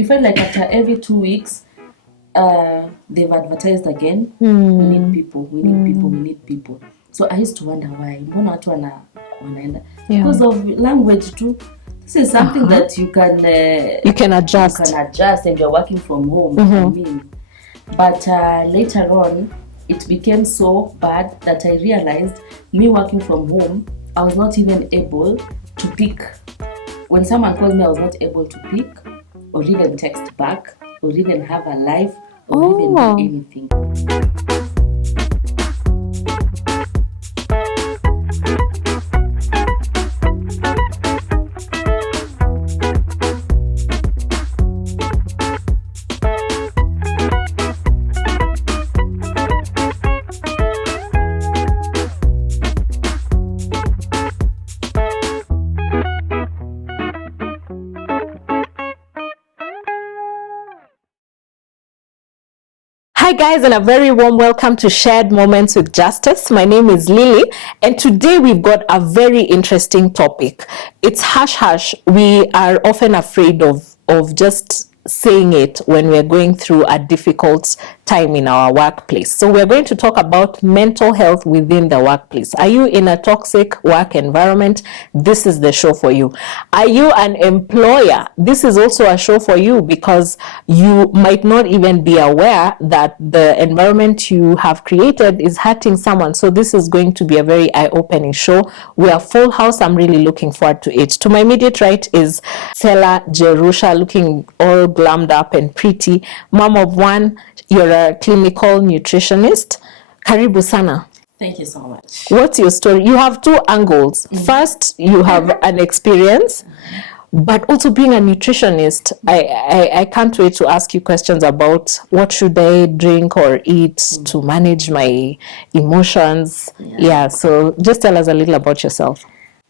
you felt like after every 2 weeks, they've advertised again. We need people. So I used to wonder why. Because of language too. This is something that you can adjust. You can adjust, and you're working from home. I mean, but later on, it became so bad that I realized me working from home, I was not even able to pick. When someone called me, I was not able to pick, or even text back, or even have a live, or even do anything. Hi guys, and a very warm welcome to Shared Moments with Justus. My name is Lily, and today we've got a very interesting topic. It's hush hush. We are often afraid of just saying it when we're going through a difficult time in our workplace. So we're going to talk about mental health within the workplace. Are you in a toxic work environment? This is the show for you. Are you an employer? This is also a show for you, because you might not even be aware that the environment you have created is hurting someone. So this is going to be a very eye-opening show. We are full house. I'm really looking forward to it. To my immediate right is Selah, Jerusha, looking all glammed up and pretty. Mom of one. You're a clinical nutritionist. Karibu sana. Thank you so much. What's your story? You have two angles. First, you have an experience, but also being a nutritionist. I can't wait to ask you questions about what should I drink or eat to manage my emotions. Yeah, so just tell us a little about yourself.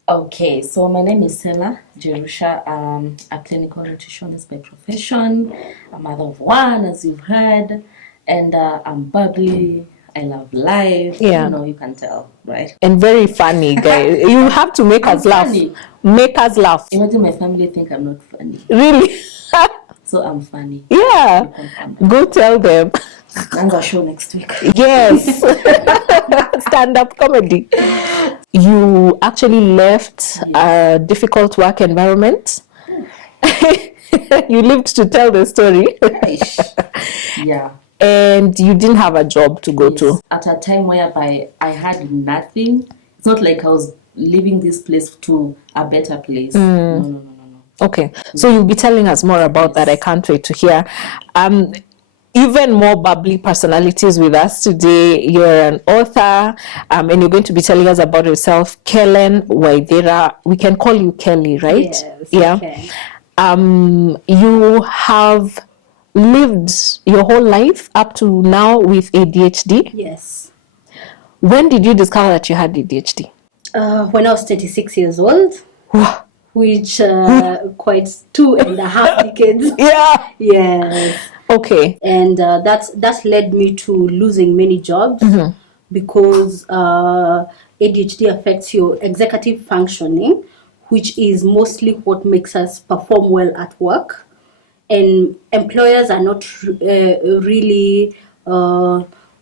Okay, so my name is Selah Jerusha. I'm a clinical nutritionist by profession, a mother of one, as you've heard, and I'm bubbly. I love life. Yeah. You know, you can tell, right? And very funny, guys. You have to make us laugh. Funny. Make us laugh. Imagine my family think I'm not funny. Really? So I'm funny. Yeah. Go tell them. And our show next week. Yes. Stand-up comedy. You actually left a difficult work environment. You lived to tell the story. Yeah. And you didn't have a job to go to. At a time whereby I had nothing. It's not like I was leaving this place to a better place. No. Okay. So you'll be telling us more about that. I can't wait to hear. Even more bubbly personalities with us today. You're an author, and you're going to be telling us about yourself. Kellen Waithera. We can call you Kelly, right? Yes. Yeah. Okay. You have lived your whole life up to now with ADHD. Yes. When did you discover that you had ADHD? When I was 36 years old, which quite 2.5 decades. Yeah. Yes. Okay. And that's led me to losing many jobs because ADHD affects your executive functioning, which is mostly what makes us perform well at work. And employers are not really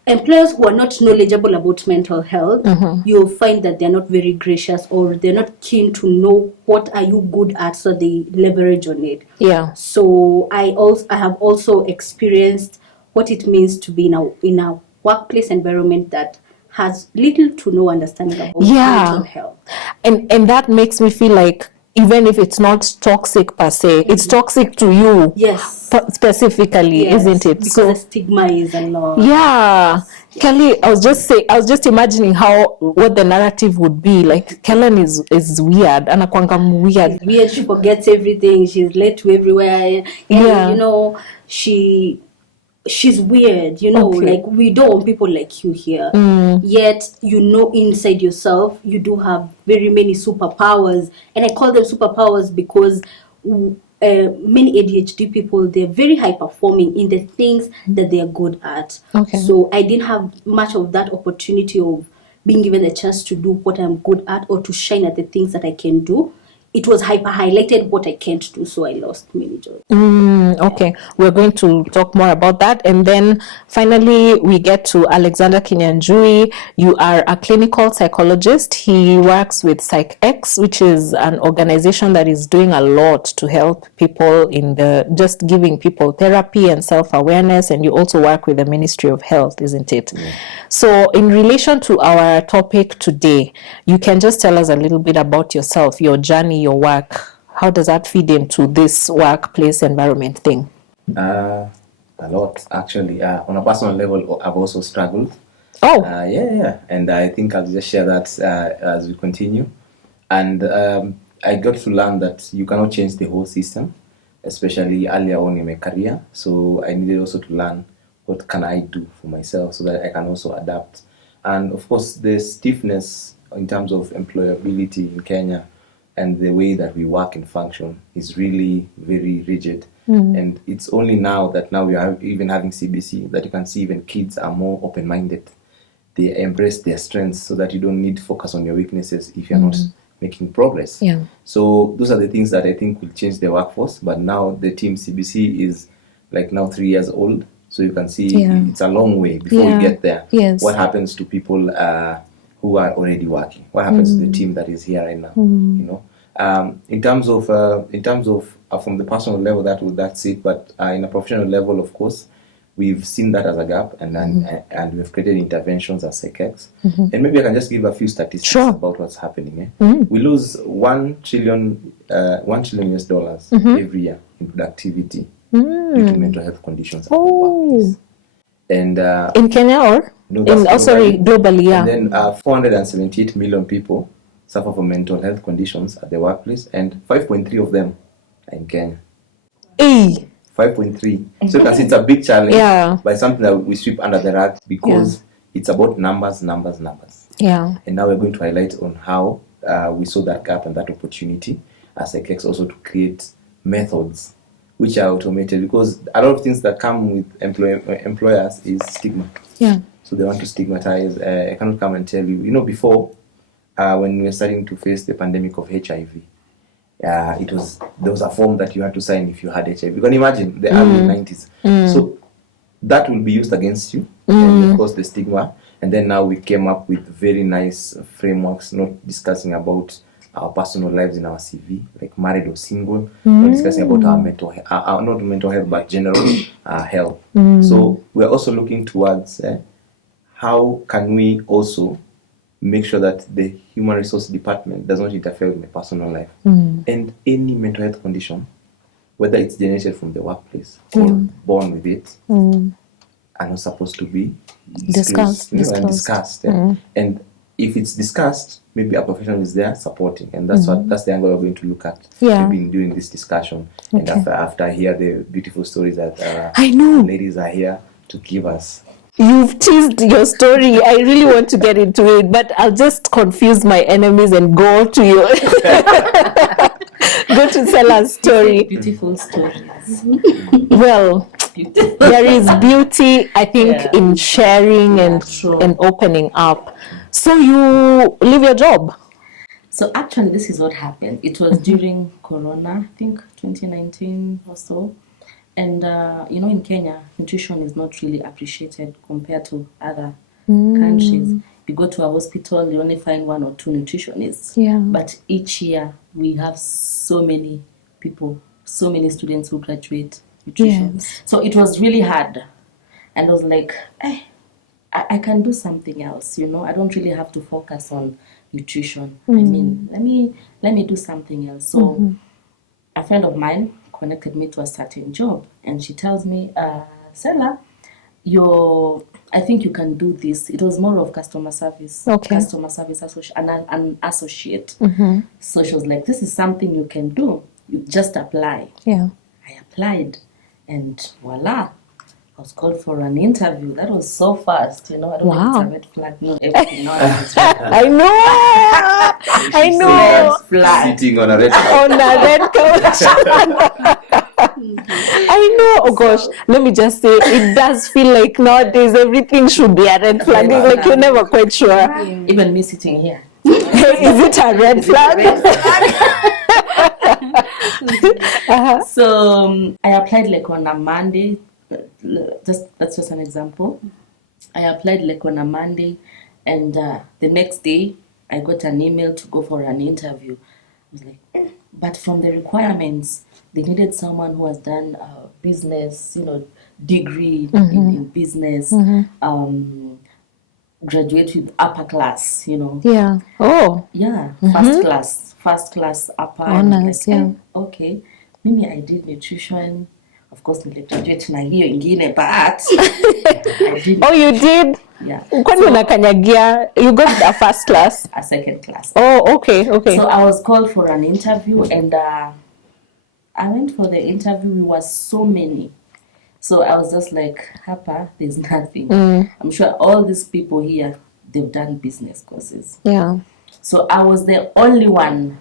employers who are not knowledgeable about mental health. You'll find that they're not very gracious, or they're not keen to know what are you good at, so they leverage on it. Yeah. So I have also experienced what it means to be in a workplace environment that has little to no understanding about mental health. And that makes me feel like, even if it's not toxic per se, it's toxic to you. Yes. Specifically, isn't it? Because the stigma is a lot. Yeah. Kelly, I was just imagining what the narrative would be. Like, Kellen is weird. Anakwanga weird. She's weird. She forgets everything. She's late to everywhere. And, you know, she's weird, you know, like, we don't want people like you here. Yet, you know, inside yourself, you do have very many superpowers. And I call them superpowers because many ADHD people, they're very high performing in the things that they are good at. So I didn't have much of that opportunity of being given a chance to do what I'm good at, or to shine at the things that I can do. it was hyper highlighted what I can't do, so I lost many jobs. Okay, we're going to talk more about that. And then finally, we get to Alexander Kinyanjui. You are a clinical psychologist. He works with PsychX, which is an organization that is doing a lot to help people in just giving people therapy and self-awareness. And you also work with the Ministry of Health, isn't it? Yeah. So in relation to our topic today, you can just tell us a little bit about yourself, your journey, your work. How does that feed into this workplace environment thing? A lot, actually. On a personal level, I've also struggled. Oh. Yeah. And I think I'll just share that as we continue. And I got to learn that you cannot change the whole system, especially earlier on in my career. So I needed also to learn what can I do for myself so that I can also adapt. And of course, the stiffness in terms of employability in Kenya and the way that we work and function is really very rigid. And it's only now that we are even having CBC that you can see even kids are more open-minded. They embrace their strengths so that you don't need to focus on your weaknesses if you're not making progress. Yeah. So those are the things that I think will change the workforce. But now the team CBC is like now 3 years old. So you can see it's a long way before we get there. Yes. What happens to people who are already working? What happens to the team that is here right now? You know, in terms of from the personal level, that's it. But in a professional level, of course, we've seen that as a gap, and then and we've created interventions as SecX. And maybe I can just give a few statistics about what's happening. We lose $1 trillion US dollars every year in productivity due to mental health conditions at the workplace. And in Kenya or globally, yeah. And then 478 million people suffer from mental health conditions at the workplace, and 5.3 of them are in Kenya. 5.3. So you can see it's a big challenge, but something that we sweep under the rug because it's about numbers. Yeah. And now we're going to highlight on how we saw that gap and that opportunity as a CX also to create methods which are automated, because a lot of things that come with employers is stigma. Yeah. So they want to stigmatize. I cannot come and tell you. You know, before when we were starting to face the pandemic of HIV, there was a form that you had to sign if you had HIV. You can imagine the early 90s. So that will be used against you, and of course the stigma. And then now we came up with very nice frameworks, not discussing about our personal lives in our CV, like married or single, not discussing about our mental health, not mental health, but general health. So we're also looking towards how can we also make sure that the human resource department does not interfere with my personal life. And any mental health condition, whether it's generated from the workplace or born with it, are not supposed to be discussed. And if it's discussed, maybe a professional is there supporting, and that's the angle we're going to look at. We've been doing this discussion, and after I hear the beautiful stories that I know ladies are here to give us. You've teased your story. I really want to get into it, but I'll just confuse my enemies and go to you. Go to Selah's story. Beautiful stories. Well, there is beauty, I think, in sharing and opening up. So you leave your job? So actually, this is what happened. It was during Corona, I think 2019 or so. And, you know, in Kenya, nutrition is not really appreciated compared to other countries. You go to a hospital, you only find 1 or 2 nutritionists. Yeah. But each year, we have so many people, so many students who graduate nutrition. Yes. So it was really hard. And I was like, I can do something else, you know. I don't really have to focus on nutrition. I mean, let me do something else. So a friend of mine connected me to a certain job, and she tells me, Selah, I think you can do this. It was more of customer service, customer service an associate. So she was like, this is something you can do. You just apply. Yeah. I applied, and voila, I was called for an interview. That was so fast, you know. I don't know if it's a red flag. No, everything. I know. Sitting on a red couch. I know. Oh gosh, let me just say, it does feel like nowadays everything should be a red flag. It's like you're never quite sure. Even me sitting here. Is it a red flag? So I applied like on a Monday. That's just an example. I applied like on a Monday, and the next day I got an email to go for an interview. I was like, but from the requirements, they needed someone who has done business, degree in business, graduate with upper class, Yeah. Oh. Yeah, first class upper. Honors, yeah. Okay. Mimi, I did nutrition. Of course, niligraduate na hiyo ingine, but I did. Oh, you did? Yeah. Kwani unakanyagia, you got a first class? A second class. Oh, okay. So I was called for an interview, and I went for the interview. We were so many. So I was just like, Hapa, there's nothing. I'm sure all these people here, they've done business courses. Yeah. So I was the only one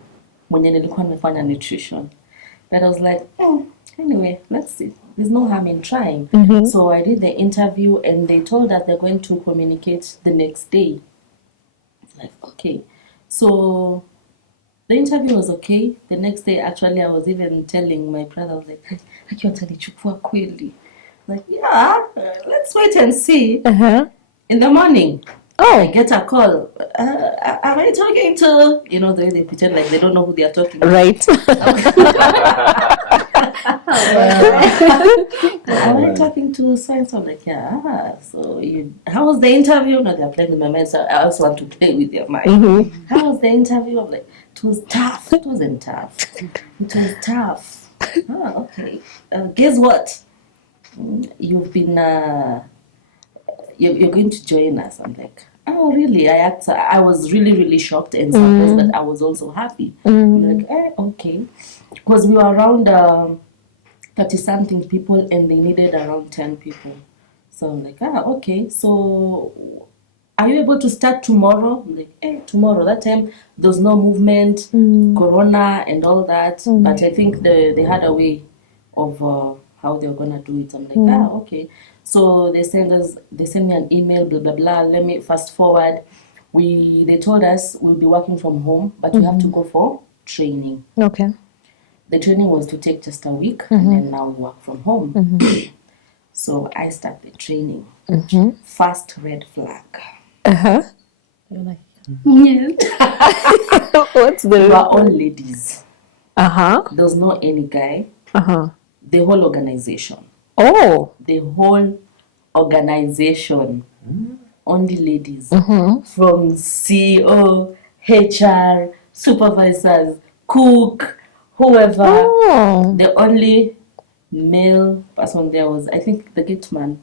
mwenye nilikuwa nimefanya nutrition. But I was like, anyway, let's see. There's no harm in trying. So I did the interview, and they told us they're going to communicate the next day. It's like, okay. So the interview was okay. The next day, actually, I was even telling my brother, I was like, akiwa atanichukua kweli. Like, yeah, let's wait and see. In the morning, I get a call. Am I talking to, the way they pretend like they don't know who they are talking to. Right. Am I talking to science? I'm like, yeah. So how was the interview? No, they're playing with my mind, so I also want to play with their mind. How was the interview? I'm like, it was tough. It wasn't tough. It was tough. Okay. Guess what? You've been, you're going to join us. I'm like, oh, really? I was really, really shocked and surprised, but I was also happy. I'm like, okay. Because we were around 30-something people, and they needed around 10 people. So I'm like, okay. So are you able to start tomorrow? I'm like, tomorrow. That time, there was no movement, corona and all that. But I think they had a way of how they were going to do it. I'm like, okay. So they sent me an email, blah, blah, blah. Let me fast forward. They told us we'll be working from home, but we have to go for training. Okay. The training was to take just a week, and then now we work from home. So I start the training. First red flag. You're like, yeah. What's the... We were all ladies. There was no any guy. The whole organization. Oh. The whole organization. Only ladies. From CEO, HR, supervisors, cook, whoever. The only male person there was, I think, the gate man.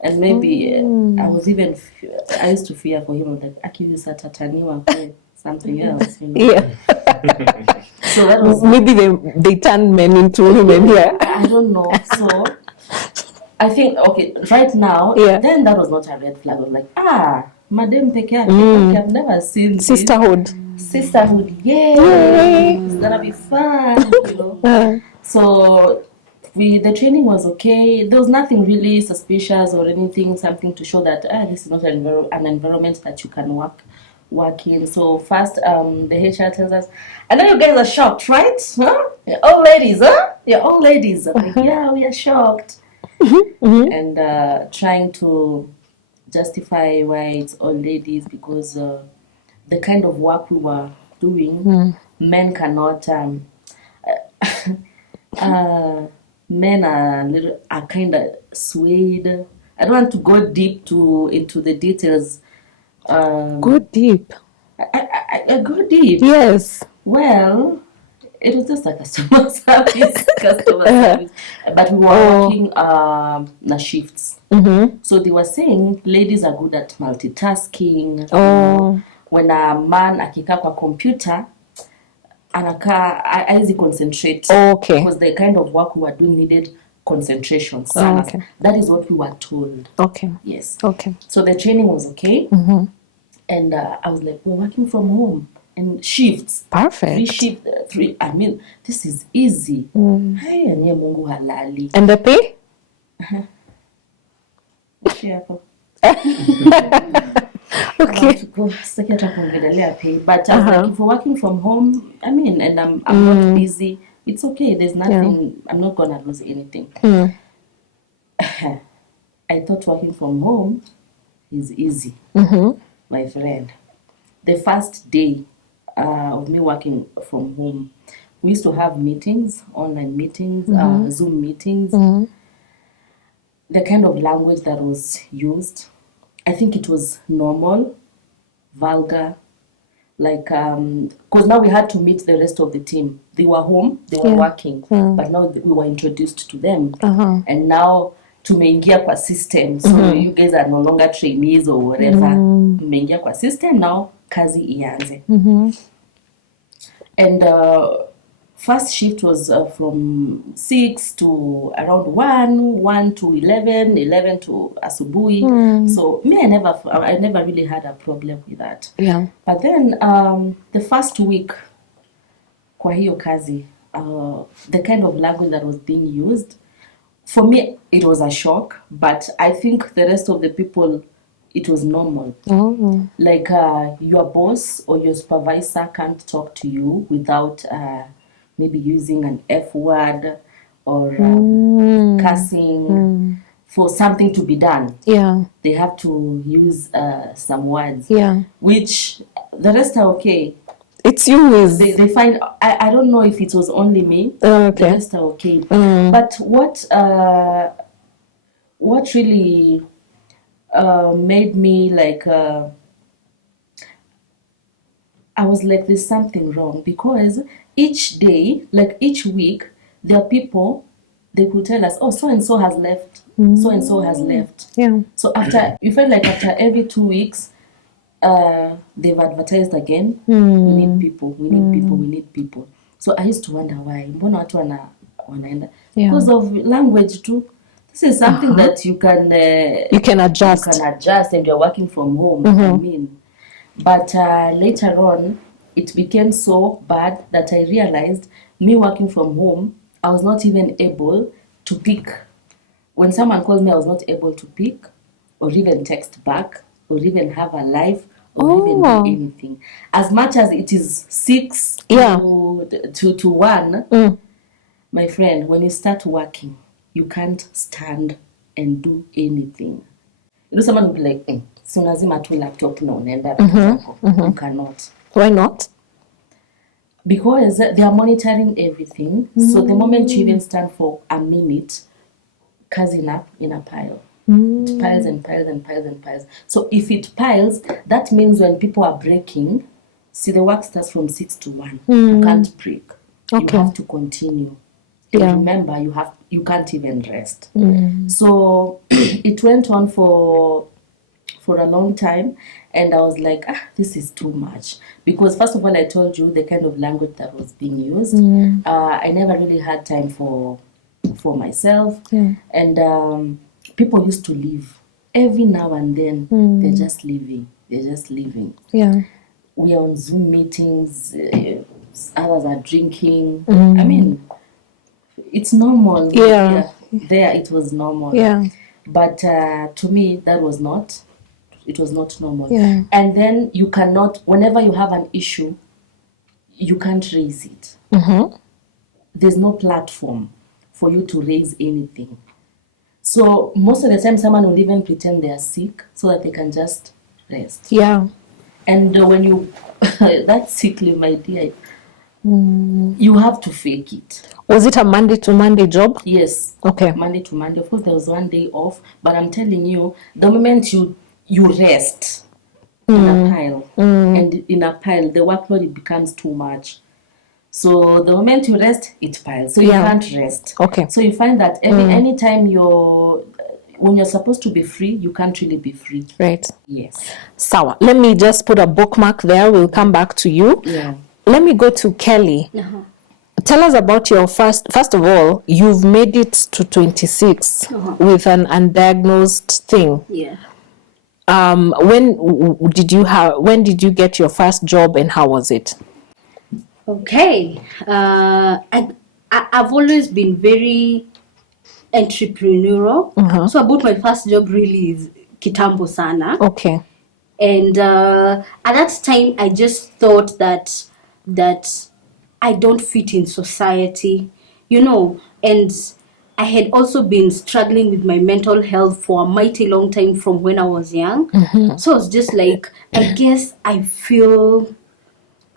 And maybe I used to fear for him, like, Akiwisa tataniwa kwe, something else, Yeah. So that was... Maybe they turn men into women here. I don't know. So I think, okay, right now, then that was not a red flag. I was like, madam peke yake. Okay, I've never seen this. Sisterhood, yay! It's gonna be fun, So the training was okay. There was nothing really suspicious or anything, something to show that this is not an environment that you can work in. So first, the HR tells us, I know you guys are shocked, right? Huh? You're all ladies, huh? You're all ladies. I'm like, yeah, we are shocked. And trying to justify why it's all ladies, because the kind of work we were doing, men cannot... men are kind of swayed. I don't want to go deep into the details. Go deep. I go deep. Yes. Well, it was just a customer service. But we were working the shifts. So they were saying ladies are good at multitasking. When a man akikaa kwa computer, anakaa haizi concentrate. Because the kind of work we were doing needed concentration. That is what we were told. Yes. So the training was okay. And I was like, we're working from home and shifts. Perfect. 3. I mean, this is easy. Hey, anye Mungu halali. And the pay? Okay. But like, if we're working from home, I mean, and I'm not busy, it's okay. There's nothing. I'm not gonna lose anything. I thought working from home is easy, my friend. The first day of me working from home, we used to have meetings, online meetings, Zoom meetings. The kind of language that was used, I think it was normal, vulgar, like, because now we had to meet the rest of the team. They were home, they were working, but now we were introduced to them. And now tumeingia kwa system, so you guys are no longer trainees or whatever. Tumeingia kwa system, now kazi ianze. And first shift was from 6 to around 1 to 11 to asubuhi. So me, I never really had a problem with that. But then the first week kwa hiyo kazi, the kind of language that was being used, for me it was a shock, but I think the rest of the people, it was normal. Like your boss or your supervisor can't talk to you without maybe using an F word or cursing for something to be done. They have to use some words, which the rest are okay. It's you who is... They find... I don't know if it was only me. The rest are okay. But what really made me like... I was like, there's something wrong, because each day, like each week, there are people, they could tell us, oh, so-and-so has left, so-and-so has left. So after, you felt like after every 2 weeks, they've advertised again, we need people, we need people, we need people. So I used to wonder why, mbona watu wanaenda? Because of language too. This is something that you can adjust. You can adjust, and you're working from home, I mean. But later on, it became so bad that I realized, me working from home, I was not even able to pick. When someone called me, I was not able to pick, or even text back, or even have a live, or even do anything. As much as it is 6 to 1, my friend, when you start working, you can't stand and do anything. You know, someone would be like, so lazima tu laptop na unaenda you cannot. Why not? Because they are monitoring everything. So the moment you even stand for a minute, kazi in a pile. It piles and piles and piles and piles. So if it piles, that means when people are breaking, see, the work starts from 6 to 1. You can't break. You have to continue. And remember, you can't even rest. So it went on for a long time, and I was like, this is too much. Because first of all, I told you the kind of language that was being used. I never really had time for myself. And people used to leave. Every now and then, they're just leaving. We are on Zoom meetings, others are drinking. I mean, it's normal. There it was normal. But to me, that was not. It was not normal. And then you cannot, whenever you have an issue, you can't raise it. There's no platform for you to raise anything. So most of the time, someone will even pretend they are sick so that they can just rest. And when you, that's sick leave, my dear, you have to fake it. Was it a Monday to Monday job? Yes. Okay. Monday to Monday. Of course, there was one day off, but I'm telling you, the moment you rest in a pile, and in a pile, the workload, it becomes too much. So the moment you rest, it piles. So you can't rest. Okay. So you find that any time when you're supposed to be free, you can't really be free. Right. Yes. Sawa. Let me just put a bookmark there. We'll come back to you. Let me go to Kelly. Tell us about your first of all, you've made it to 26 with an undiagnosed thing. When did you get your first job, and how was it? Okay. I've always been very entrepreneurial. So about my first job really is kitambo sana. Okay. And at that time, I just thought that I don't fit in society, and I had also been struggling with my mental health for a mighty long time from when I was young. So I was just like, I guess I feel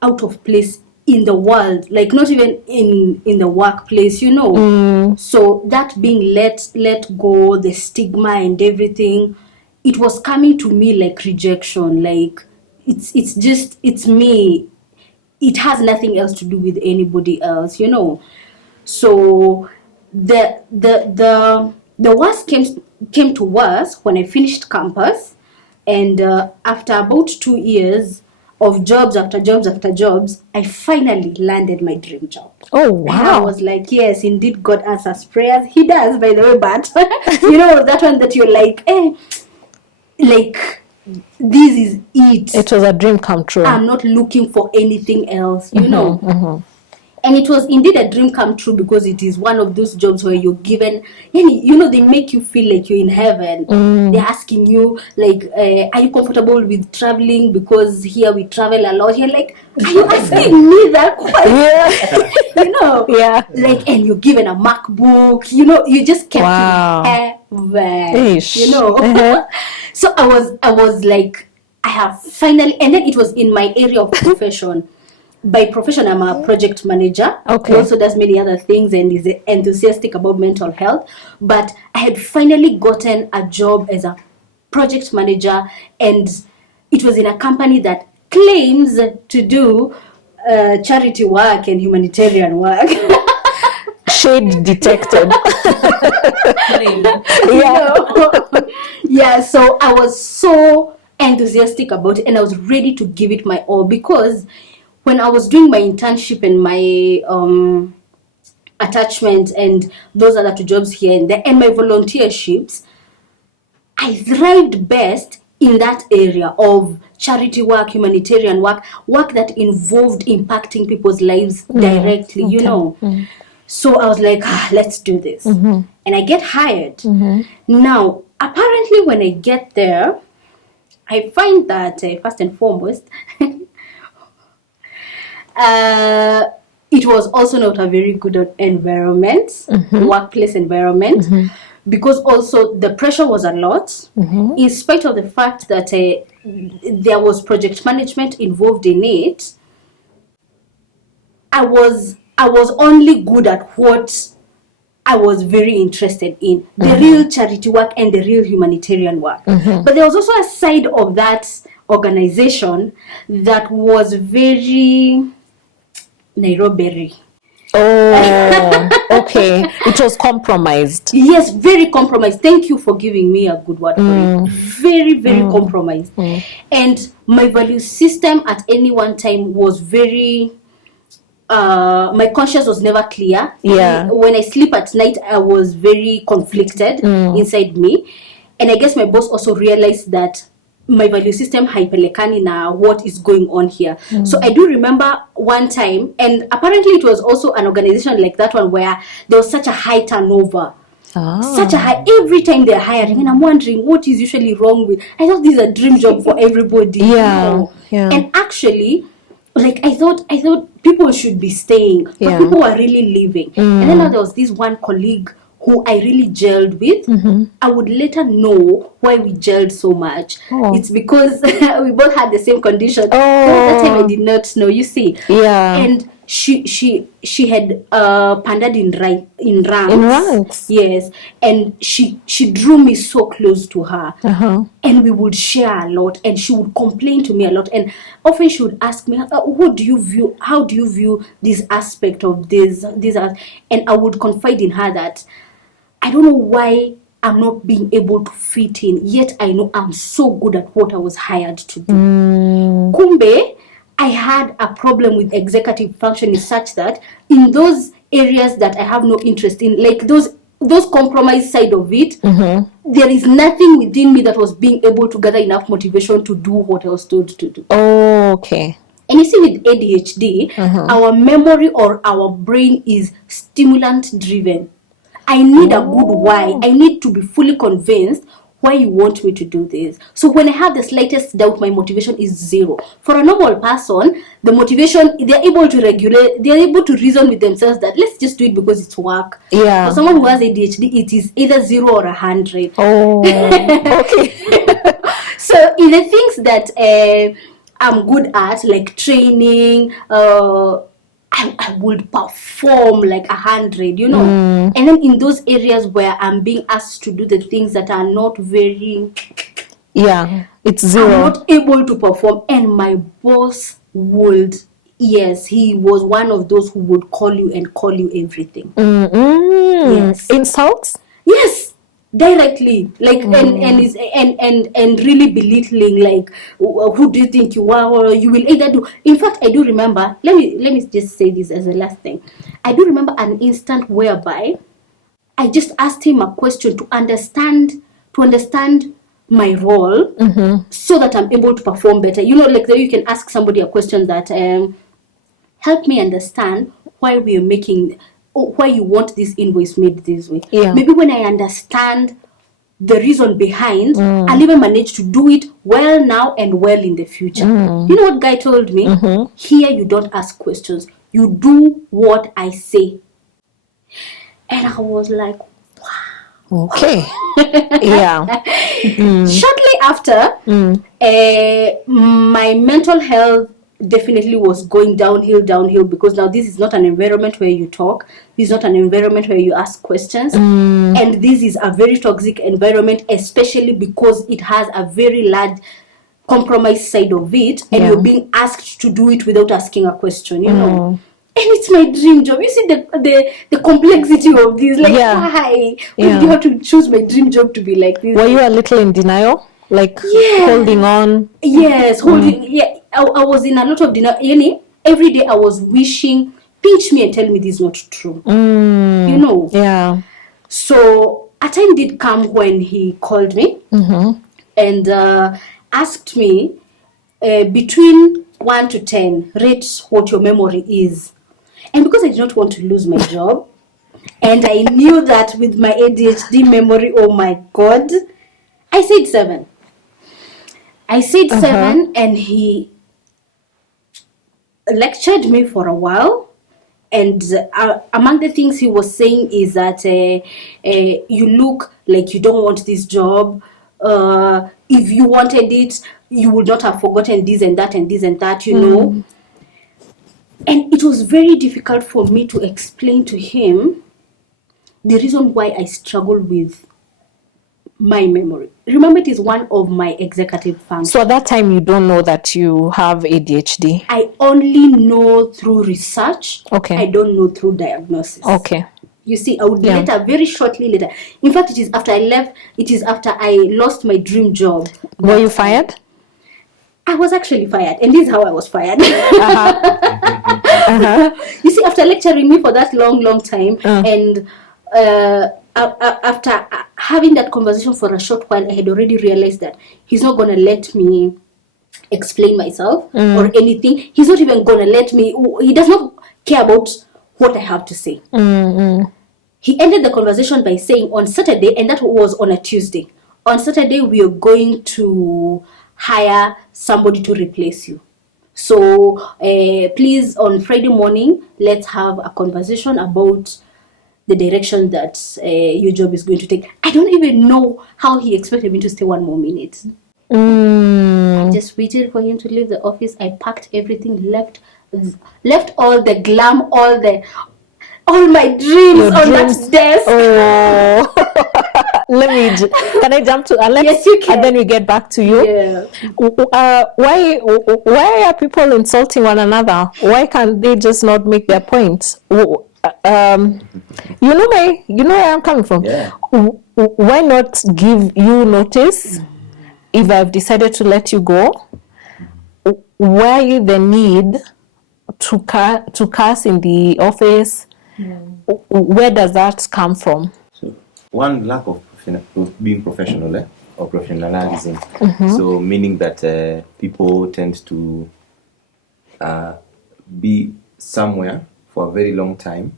out of place in the world, like not even in the workplace, So that being let go, the stigma and everything, it was coming to me like rejection, like it's me. It has nothing else to do with anybody else, So the worst came to worse when I finished campus, and after about 2 years of jobs after jobs after jobs, I finally landed my dream job. Oh, wow. And I was like, yes, indeed, God answers prayers. He does, by the way, but that one that you're like, like, this is it. It was a dream come true. I'm not looking for anything else, And it was indeed a dream come true, because it is one of those jobs where you're given, they make you feel like you're in heaven. They're asking you, like, are you comfortable with traveling? Because here we travel a lot. You're like, are you asking me that question? Yeah. Like, and you're given a MacBook, you just kept in heaven, So I was like, I have finally, and then it was in my area of profession. By profession, I'm a project manager. Okay. Who also does many other things and is enthusiastic about mental health. But I had finally gotten a job as a project manager, and it was in a company that claims to do charity work and humanitarian work. Shade detected. Yeah, so I was so enthusiastic about it, and I was ready to give it my all, because when I was doing my internship and my attachment and those other 2 jobs here and there, and my volunteerships, I thrived best in that area of charity work, humanitarian work that involved impacting people's lives directly, So I was like, let's do this. And I get hired. Now, apparently when I get there, I find that, first and foremost, it was also not a very good environment, workplace environment, because also the pressure was a lot, in spite of the fact that there was project management involved in it. I was only good at what I was very interested in, the real charity work and the real humanitarian work. But there was also a side of that organization that was very Nairobi. Oh, okay. It was compromised. Yes, very compromised. Thank you for giving me a good word for it. Very, very compromised. And my value system at any one time was very... my conscience was never clear. Yeah. When I sleep at night, I was very conflicted inside me. And I guess my boss also realized that my value system haipelekani na what is going on here. So I do remember one time, and apparently it was also an organization like that one where there was such a high turnover. Such a high, every time they're hiring, and I'm wondering what is usually wrong with, I thought this is a dream job for everybody. Yeah. And actually, like I thought people should be staying, but people were really leaving. And then there was this one colleague who I really gelled with. I would later know why we gelled so much. It's because we both had the same condition. That time I did not know, you see. And she had pandered in ranks. In ranks? Yes. And she drew me so close to her. And we would share a lot, and she would complain to me a lot. And often she would ask me, how do you view this aspect of this? And I would confide in her that I don't know why I'm not being able to fit in, yet I know I'm so good at what I was hired to do. Kumbe, I had a problem with executive functioning such that in those areas that I have no interest in, like those compromise side of it, there is nothing within me that was being able to gather enough motivation to do what I was told to do. Okay. And you see, with ADHD, our memory or our brain is stimulant driven. I need a good why. I need to be fully convinced why you want me to do this. So when I have the slightest doubt, my motivation is zero. For a normal person, the motivation, they're able to regulate, they're able to reason with themselves that let's just do it because it's work. Yeah. For someone who has ADHD, it is either 0 or 100. Oh, okay. So in the things that I'm good at, like training, I would perform like 100, you know. And then in those areas where I'm being asked to do the things that are not very, it's 0. I'm not able to perform. And my boss would, yes, he was one of those who would call you everything. Yes. Insults? Yes, directly, like and really belittling, like, who do you think you are? Or you will either do. In fact, I do remember. Let me just say this as the last thing. I do remember an instant whereby I just asked him a question to understand my role, so that I'm able to perform better. You know, like you can ask somebody a question that help me understand why we are making. Why you want this invoice made this way. Maybe when I understand the reason behind, I'll even manage to do it well now and well in the future. You know what guy told me? Here you don't ask questions. You do what I say. And I was like, wow. Okay. Yeah. Shortly after, my mental health definitely was going downhill, because now this is not an environment where you talk. This is not an environment where you ask questions. And this is a very toxic environment, especially because it has a very large compromise side of it, and you're being asked to do it without asking a question, you know. And it's my dream job. You see the complexity of this. Like, why? Why did you have to choose my dream job to be like this? Were you a little in denial? Like holding on? Yes, holding. Yeah, I was in a lot of denial. Every day I was wishing, pinch me and tell me this is not true. You know? Yeah. So a time did come when he called me and asked me, between 1 to 10, rate what your memory is. And because I did not want to lose my job, and I knew that with my ADHD memory, oh my God, I said 7. I said 7, and he lectured me for a while. And among the things he was saying is that you look like you don't want this job. If you wanted it, you would not have forgotten this and that and this and that, you know. And it was very difficult for me to explain to him the reason why I struggle with my memory. Remember, it is one of my executive functions. So at that time, you don't know that you have ADHD? I only know through research. Okay. I don't know through diagnosis. Okay. You see, I would very shortly later. In fact, it is after I left, it is after I lost my dream job. Were you fired? I was actually fired. And this is how I was fired. You see, after lecturing me for that long time, and after having that conversation for a short while, I had already realized that he's not going to let me explain myself or anything. He's not even going to let me, he does not care about what I have to say. He ended the conversation by saying on Saturday, and that was on a Tuesday, on Saturday we are going to hire somebody to replace you. So please, on Friday morning, let's have a conversation about the direction that your job is going to take. I don't even know how he expected me to stay 1 more minute. I just waited for him to leave the office. I packed everything, left all the glam, all my dreams on that desk. Oh. Can I jump to Alex? Yes, you can. And then we get back to you. Yeah. Why are people insulting one another? Why can't they just not make their point? You know where I'm coming from. Yeah. Why not give you notice if I've decided to let you go? Why the need to curse in the office? Where does that come from? So one, lack of being professional, or professionalism. So meaning that people tend to be somewhere for a very long time,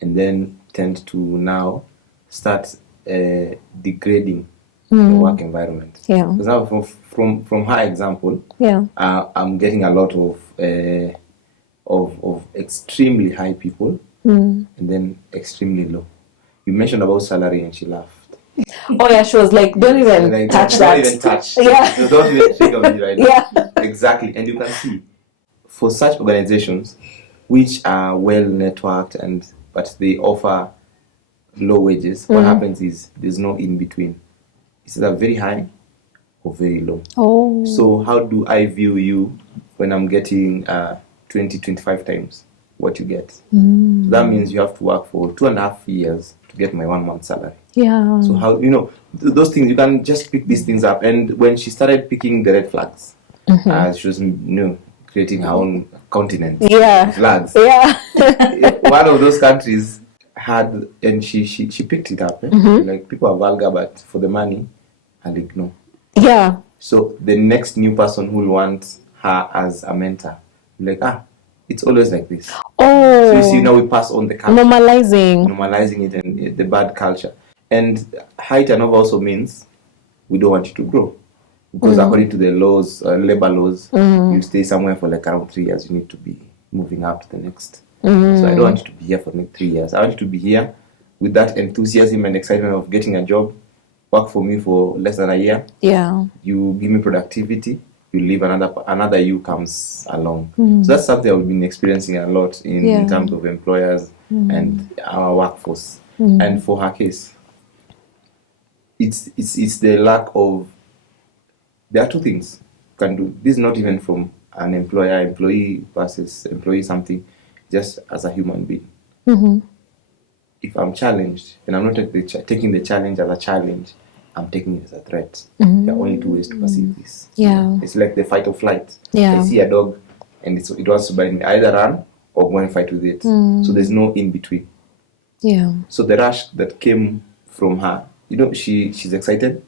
and then tend to now start degrading the work environment. Yeah. Because now from her example, I'm getting a lot of extremely high people and then extremely low. You mentioned about salary and she laughed. Oh yeah, she was like, don't even touch that. Don't even touch. Yeah. Don't even think of it right now. Yeah. Exactly. And you can see, for such organizations which are well networked but they offer low wages, what happens is there's no in between. It's either very high or very low. Oh. So how do I view you when I'm getting 20, 25 times what you get? So that means you have to work for 2.5 years to get my 1 month salary. Yeah. So how, those things, you can just pick these things up. And when she started picking the red flags, she was, creating her own continent. Yeah. Flags. Yeah. One of those countries had, and she picked it up. Like, people are vulgar, but for the money, I'll ignore. Yeah. So the next new person who will want her as a mentor, like, it's always like this. Oh. So you see, now we pass on the culture. Normalizing it and the bad culture. And high turnover also means we don't want you to grow. Because according to the laws, labor laws, you stay somewhere for like around 3 years, you need to be moving up to the next. So I don't want you to be here for like 3 years. I want you to be here with that enthusiasm and excitement of getting a job, work for me for less than a year. Yeah. You give me productivity, you leave, another you comes along. So that's something I've been experiencing a lot in terms of employers and our workforce. And for her case, it's the lack of. There are two things you can do. This is not even from an employee versus employee something, just as a human being. If I'm challenged and I'm not taking the challenge as a challenge, I'm taking it as a threat. There are only two ways to perceive this. Yeah. It's like the fight or flight. Yeah. I see a dog and it wants to bite me. I either run or go and fight with it. So there's no in between. Yeah. So the rush that came from her, she's excited.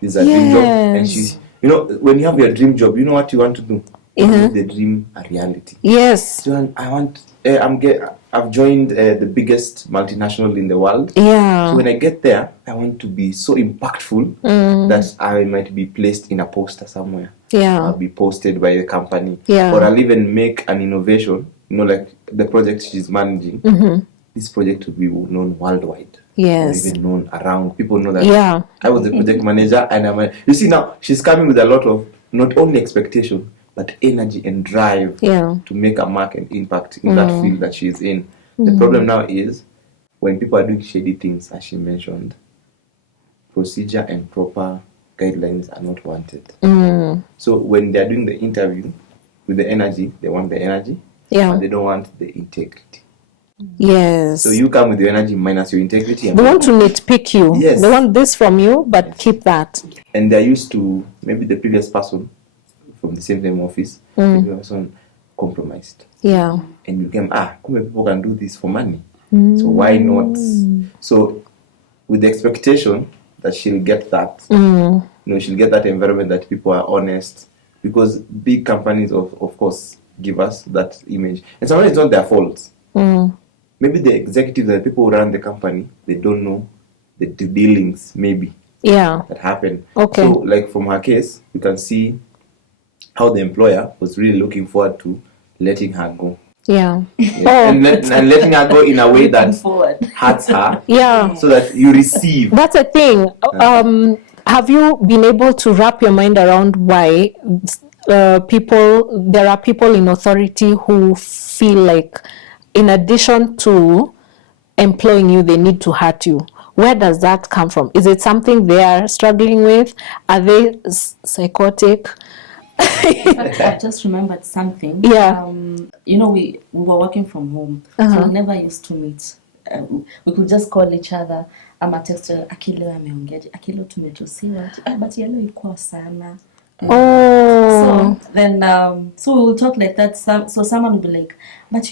This is a dream job, and she's, when you have your dream job, you know what you want to do. Make the dream a reality. Yes. So I've joined the biggest multinational in the world. Yeah. So when I get there, I want to be so impactful that I might be placed in a poster somewhere. Yeah. I'll be posted by the company. Yeah. Or I'll even make an innovation. Like the project she's managing. This project will be known worldwide. Yes. Or even known around. People know that. Yeah. I was the project manager, and you see now she's coming with a lot of not only expectation but energy and drive to make a mark and impact in that field that she's in. The problem now is when people are doing shady things, as she mentioned, procedure and proper guidelines are not wanted. So when they're doing the interview with the energy, they want the energy, but they don't want the integrity. Yes. So you come with your energy minus your integrity. They want to nitpick you. Yes. They want this from you, but keep that. And they're used to maybe the previous person from the same office, the person compromised. Yeah. And you came, people can do this for money. So why not? So with the expectation that she'll get that, she'll get that environment that people are honest, because big companies of course give us that image. And sometimes it's not their fault. Maybe the executives, the people who run the company, they don't know the dealings maybe that happen. Okay. So like from her case, you can see how the employer was really looking forward to letting her go. Yeah. And letting her go in a way that hurts her. Yeah. So that you receive. That's a thing. Have you been able to wrap your mind around why there are people in authority who feel like in addition to employing you, they need to hurt you? Where does that come from? Is it something they are struggling with? Are they psychotic? I just remembered something. Yeah. We were working from home, so we never used to meet. We could just call each other. Ama text Akilo ameongeaje, Akilo tumetusiwa, but yellow iko sana. Oh. So then, so we will talk like that. So someone will be like, but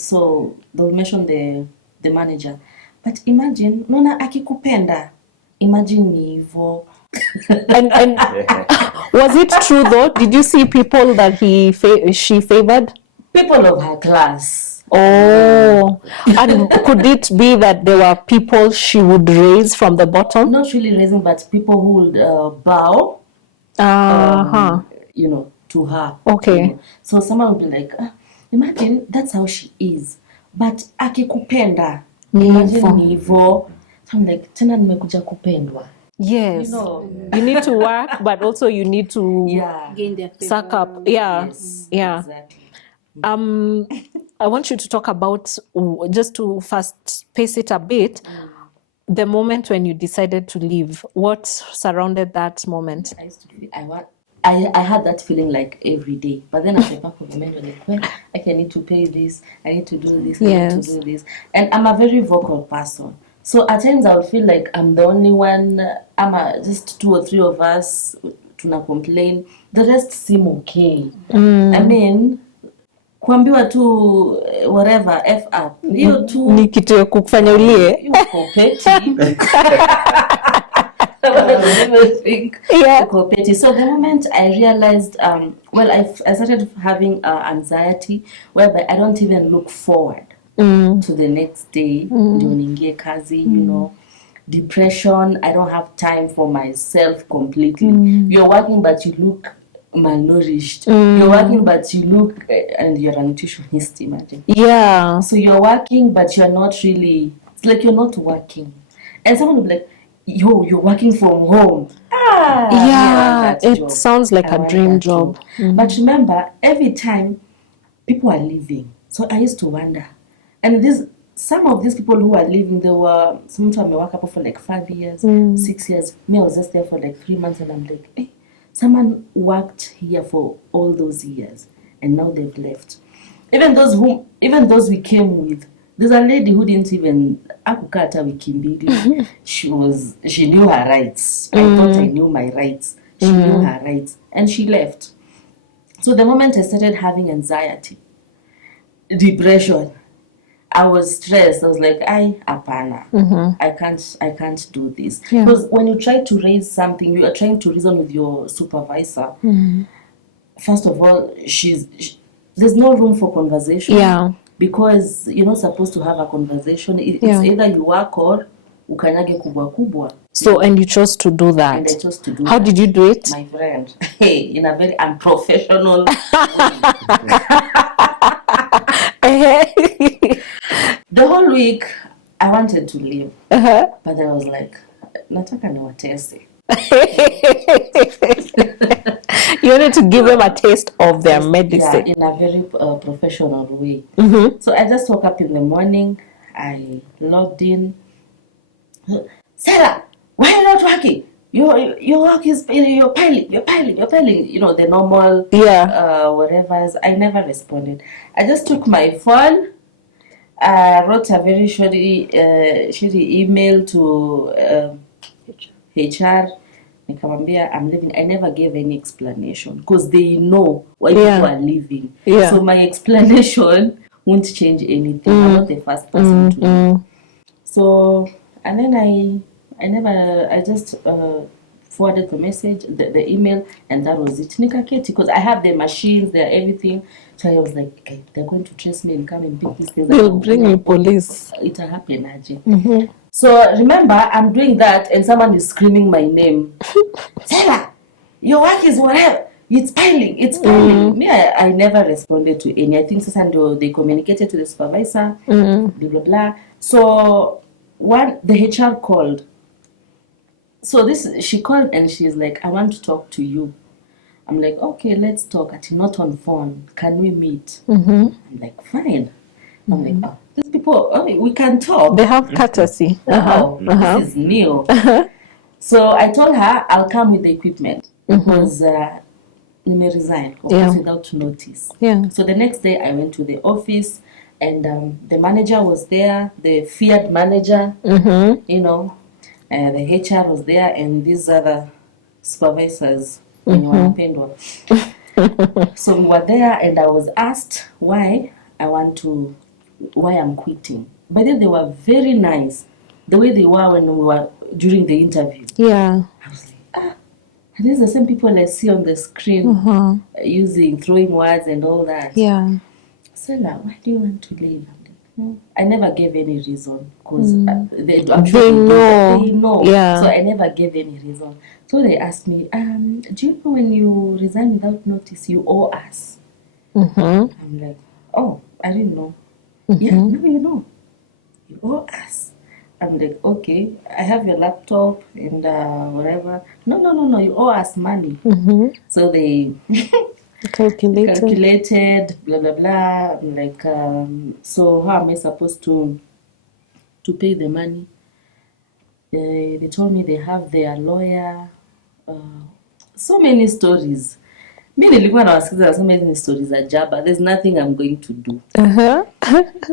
so they'll mention the manager. But imagine, nona akikupenda. Imagine ni hivyo. And was it true though? Did you see people that she favored? People of her class. Oh, and could it be that there were people she would raise from the bottom? Not really raising, but people who would bow, you know, to her. Okay. You know. So someone would be like, imagine that's how she is, but akikupenda, imagine ni hivyo. So I'm like, tena nimekuja kupendwa. Yes. You know, you need to work, but also you need to Gain their favor. suck up. Yeah. Yes, Yeah. exactly. I want you to talk about, just to fast pace it a bit, the moment when you decided to leave. What surrounded that moment? I used to be, I had that feeling like every day. But then at the back of the mind, I was like, well, I need to pay this, I need to do this, I need to do this. And I'm a very vocal person. So at times I would feel like I'm the only one, just 2 or 3 of us tuna complain. The rest seem okay. I mean, kuambiwa tu whatever, F up. Hiyo tu ni kitu ya kufanya ulie. Uko petty. Uko petty. So the moment I realized, I started having anxiety, whereby I don't even look forward to the next day. Ndio niingie kazi, you know. Depression, I don't have time for myself completely. You're working but you look malnourished. You're working but you look, and you're a nutritionist, imagine. Yeah. So you're working but you're not really, it's like you're not working. And someone will be like, yo, you're working from home. It job. sounds like a dream job. But remember, every time people are leaving, so I used to wonder. And some of these people who are leaving, they were, sometimes I work up for like 5 years, 6 years. Me, I was just there for like 3 months, and I'm like, hey, someone worked here for all those years, and now they've left. Even those we came with, there's a lady who didn't even akukata wikimbili. She knew her rights. I thought I knew my rights. She knew her rights, and she left. So the moment I started having anxiety, depression, I was stressed. I was like, apana. I can't do this. Because when you try to raise something, you are trying to reason with your supervisor. First of all, there's no room for conversation. Yeah. Because you're not supposed to have a conversation. It's either you work or ukanyage kubwa kubwa. So, and you chose to do that. And I chose to do How that. did you do it? My friend, in a very unprofessional way. The whole week, I wanted to leave. But I was like, nataka niwatese. You wanted to give them a taste of their medicine. Yeah, in a very professional way. So I just woke up in the morning. I logged in. Selah, why are you not working? Your work is, you're piling. You know, the normal whatever. I never responded. I just took my phone, wrote a very shitty email to HR. I'm leaving. I never gave any explanation because they know why people are leaving. So my explanation won't change anything. I'm not the first person to leave. So, and then I just forwarded the message, the email, and that was it. Nikaketi, because I have the machines, they're everything. So I was like, okay, they're going to trace me and come and pick these things. They'll bring you police. It'll happen, Ejay. So remember, I'm doing that, and someone is screaming my name. Selah, your work is whatever. It's piling. Me, I never responded to any. I think they communicated to the supervisor, blah, blah, blah. So the HR called. So she called and she's like, I want to talk to you. I'm like, okay, let's talk. Not on phone. Can we meet? I'm like, fine. I'm like, oh, these people, we can talk. They have courtesy. This is new. So I told her I'll come with the equipment because me resign without notice. So the next day I went to the office, and the manager was there, the field manager, you know, the HR was there, and these other supervisors. So we were there, and I was asked why I'm quitting. But then they were very nice, the way they were when we were during the interview. I was like, these are the same people I see on the screen, throwing words and all that. Selah, why do you want to leave? I never gave any reason because they know. Yeah. So I never gave any reason. So they asked me, do you know when you resign without notice, you owe us? I'm like, oh, I didn't know. Yeah, now you know. You owe us. I'm like, okay, I have your laptop and whatever. No, you owe us money. So they calculated, blah, blah, blah. I'm like, so how am I supposed to pay the money? They told me they have their lawyer. So many stories. Mi nilikuwa nawasikiza so many stories za jaba. There's nothing I'm going to do.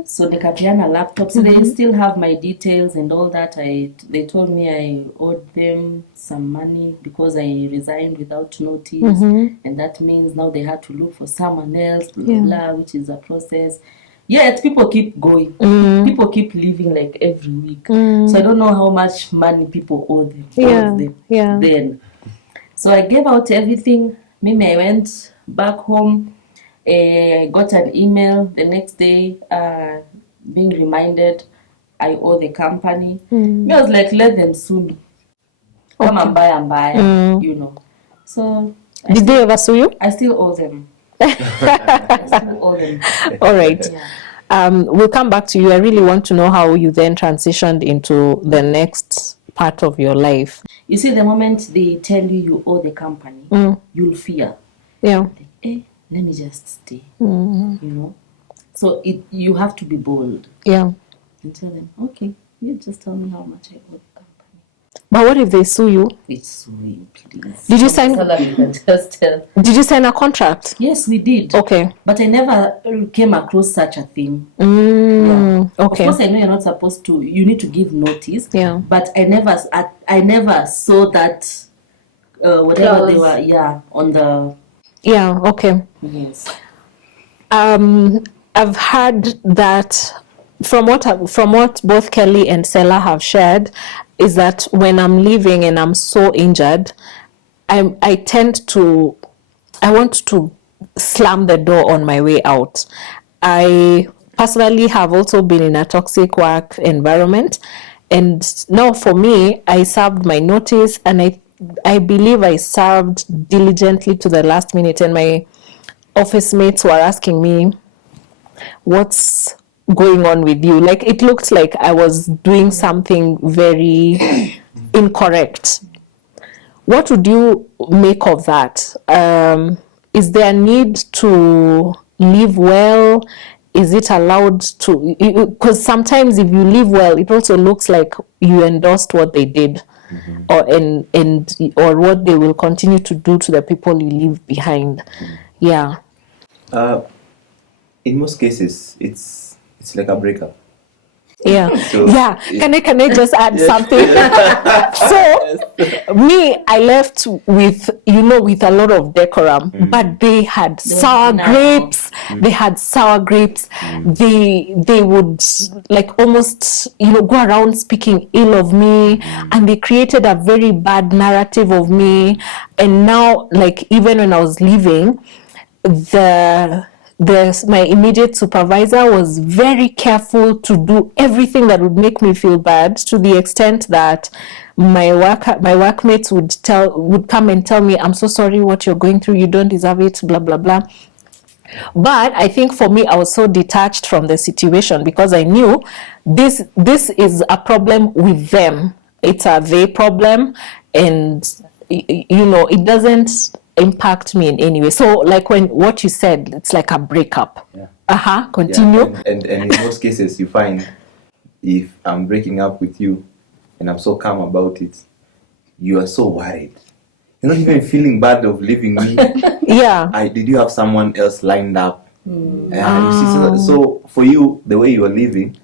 So nikapeana laptop. So they still have my details and all that. They told me I owed them some money because I resigned without notice. And that means now they had to look for someone else, blah, blah, blah, which is a process. Yet people keep going. People keep leaving like every week. So I don't know how much money people owe them. Then. So I gave out everything. Maybe I went back home. I got an email the next day being reminded I owe the company. I was like, let them sue me. Come and buy, you know. So did they ever sue you? I still owe them. I still owe them. All right. Yeah. We'll come back to you. I really want to know how you then transitioned into the next part of your life. You see, the moment they tell you owe the company, you'll fear. Yeah. Let me just stay. You know? So you have to be bold. Yeah. And tell them, okay, you just tell me how much I owe the company. But what if they sue you? It's suing, please. Did you sign? Did you sign a contract? Yes, we did. Okay. But I never came across such a thing. Okay. Of course, I know you're not supposed to. You need to give notice. Yeah. But I never saw that. Whatever they were. Yeah. On the. Yeah. Okay. Yes. I've heard that from what both Kelly and Selah have shared is that when I'm leaving and I'm so injured, I want to slam the door on my way out. I personally have also been in a toxic work environment, and now for me, I served my notice, and I believe I served diligently to the last minute, and my office mates were asking me, what's going on with you? Like, it looked like I was doing something very incorrect. What would you make of that? Is there a need to live well? Is it allowed to? Because sometimes if you live well, it also looks like you endorsed what they did, or what they will continue to do to the people you leave behind. Yeah. In most cases, it's like a breakup. Yeah. So, yeah. Can I just add something? So me, I left with a lot of decorum, but they had sour grapes. They had sour grapes. They would like almost go around speaking ill of me, and they created a very bad narrative of me. And now, like, even when I was leaving, my immediate supervisor was very careful to do everything that would make me feel bad, to the extent that my workmates would come and tell me, I'm so sorry what you're going through, you don't deserve it, blah blah blah. But I think for me, I was so detached from the situation because I knew this is a problem with them. It's a they problem, and it doesn't impact me in any way. So like what you said, it's like a breakup. Continue. Yeah. And in most cases you find if I'm breaking up with you and I'm so calm about it, you are so worried. You're not even feeling bad of leaving me. Yeah. Did you have someone else lined up? You see, so for you, the way you are living,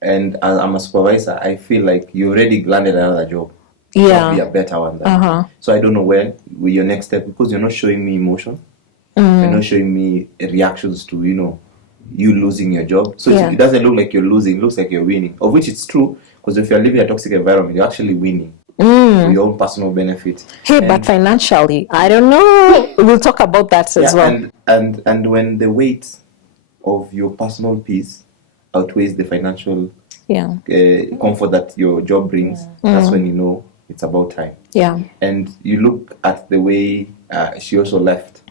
and I'm a supervisor, I feel like you already landed another job. Yeah. Be a better one. So I don't know where with your next step, because you're not showing me emotion. You're not showing me reactions to you losing your job. So it doesn't look like you're losing. It looks like you're winning, of which it's true. Because if you're living in a toxic environment, you're actually winning for your own personal benefit. But financially, I don't know. We'll talk about that as well. And when the weight of your personal peace outweighs the financial comfort that your job brings, that's when you know it's about time. Yeah. And you look at the way she also left.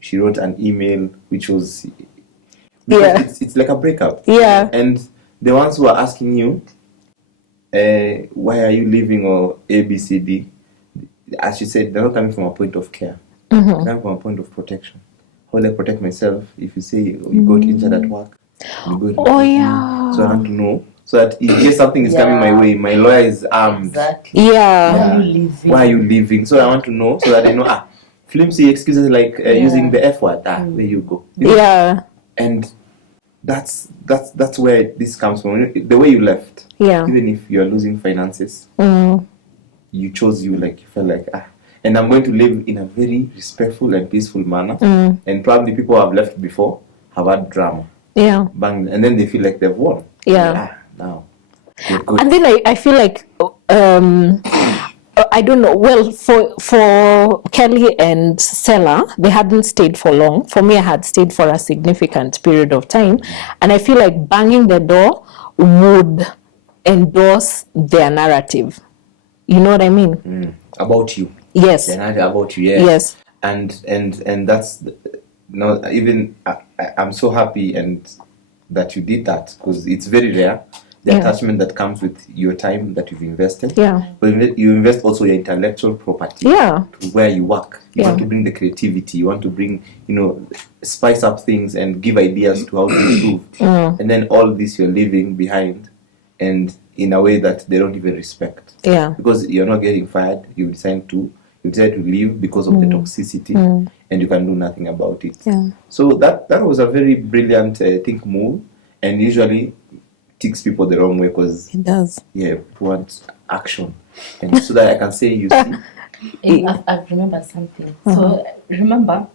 She wrote an email which was it's like a breakup. Yeah. And the ones who are asking you, why are you leaving, or ABCD, as she said, they're not coming from a point of care. They're coming from a point of protection. How will I protect myself if you say you got injured at work? You go So I want to know, so that in case something is coming my way, my lawyer is armed. Exactly. Yeah. Why are you leaving? So I want to know, so that I know, flimsy excuses like using the F word. There you go. Yeah. And that's where this comes from. The way you left. Yeah. Even if you are losing finances, you chose you felt like and I'm going to live in a very respectful and peaceful manner. And probably people who have left before have had drama. Yeah. Bang, and then they feel like they've won. Yeah. Now. And then I feel like I don't know. Well, for Kelly and Selah, they hadn't stayed for long. For me, I had stayed for a significant period of time, and I feel like banging the door would endorse their narrative. You know what I mean? About you. Yes. The narrative about you. Yes. And that's even I'm so happy and that you did that, because it's very rare. The attachment that comes with your time that you've invested. Yeah. But you invest also your intellectual property to where you work. You want to bring the creativity. You want to bring, spice up things and give ideas to how to improve. And then all this you're leaving behind, and in a way that they don't even respect. Yeah. Because you're not getting fired. You decide to leave because of the toxicity, and you can do nothing about it. Yeah. So that was a very brilliant move, and usually ticks people the wrong way, because it does. Yeah, people want action, and so that I can say, you see, I remember something. So remember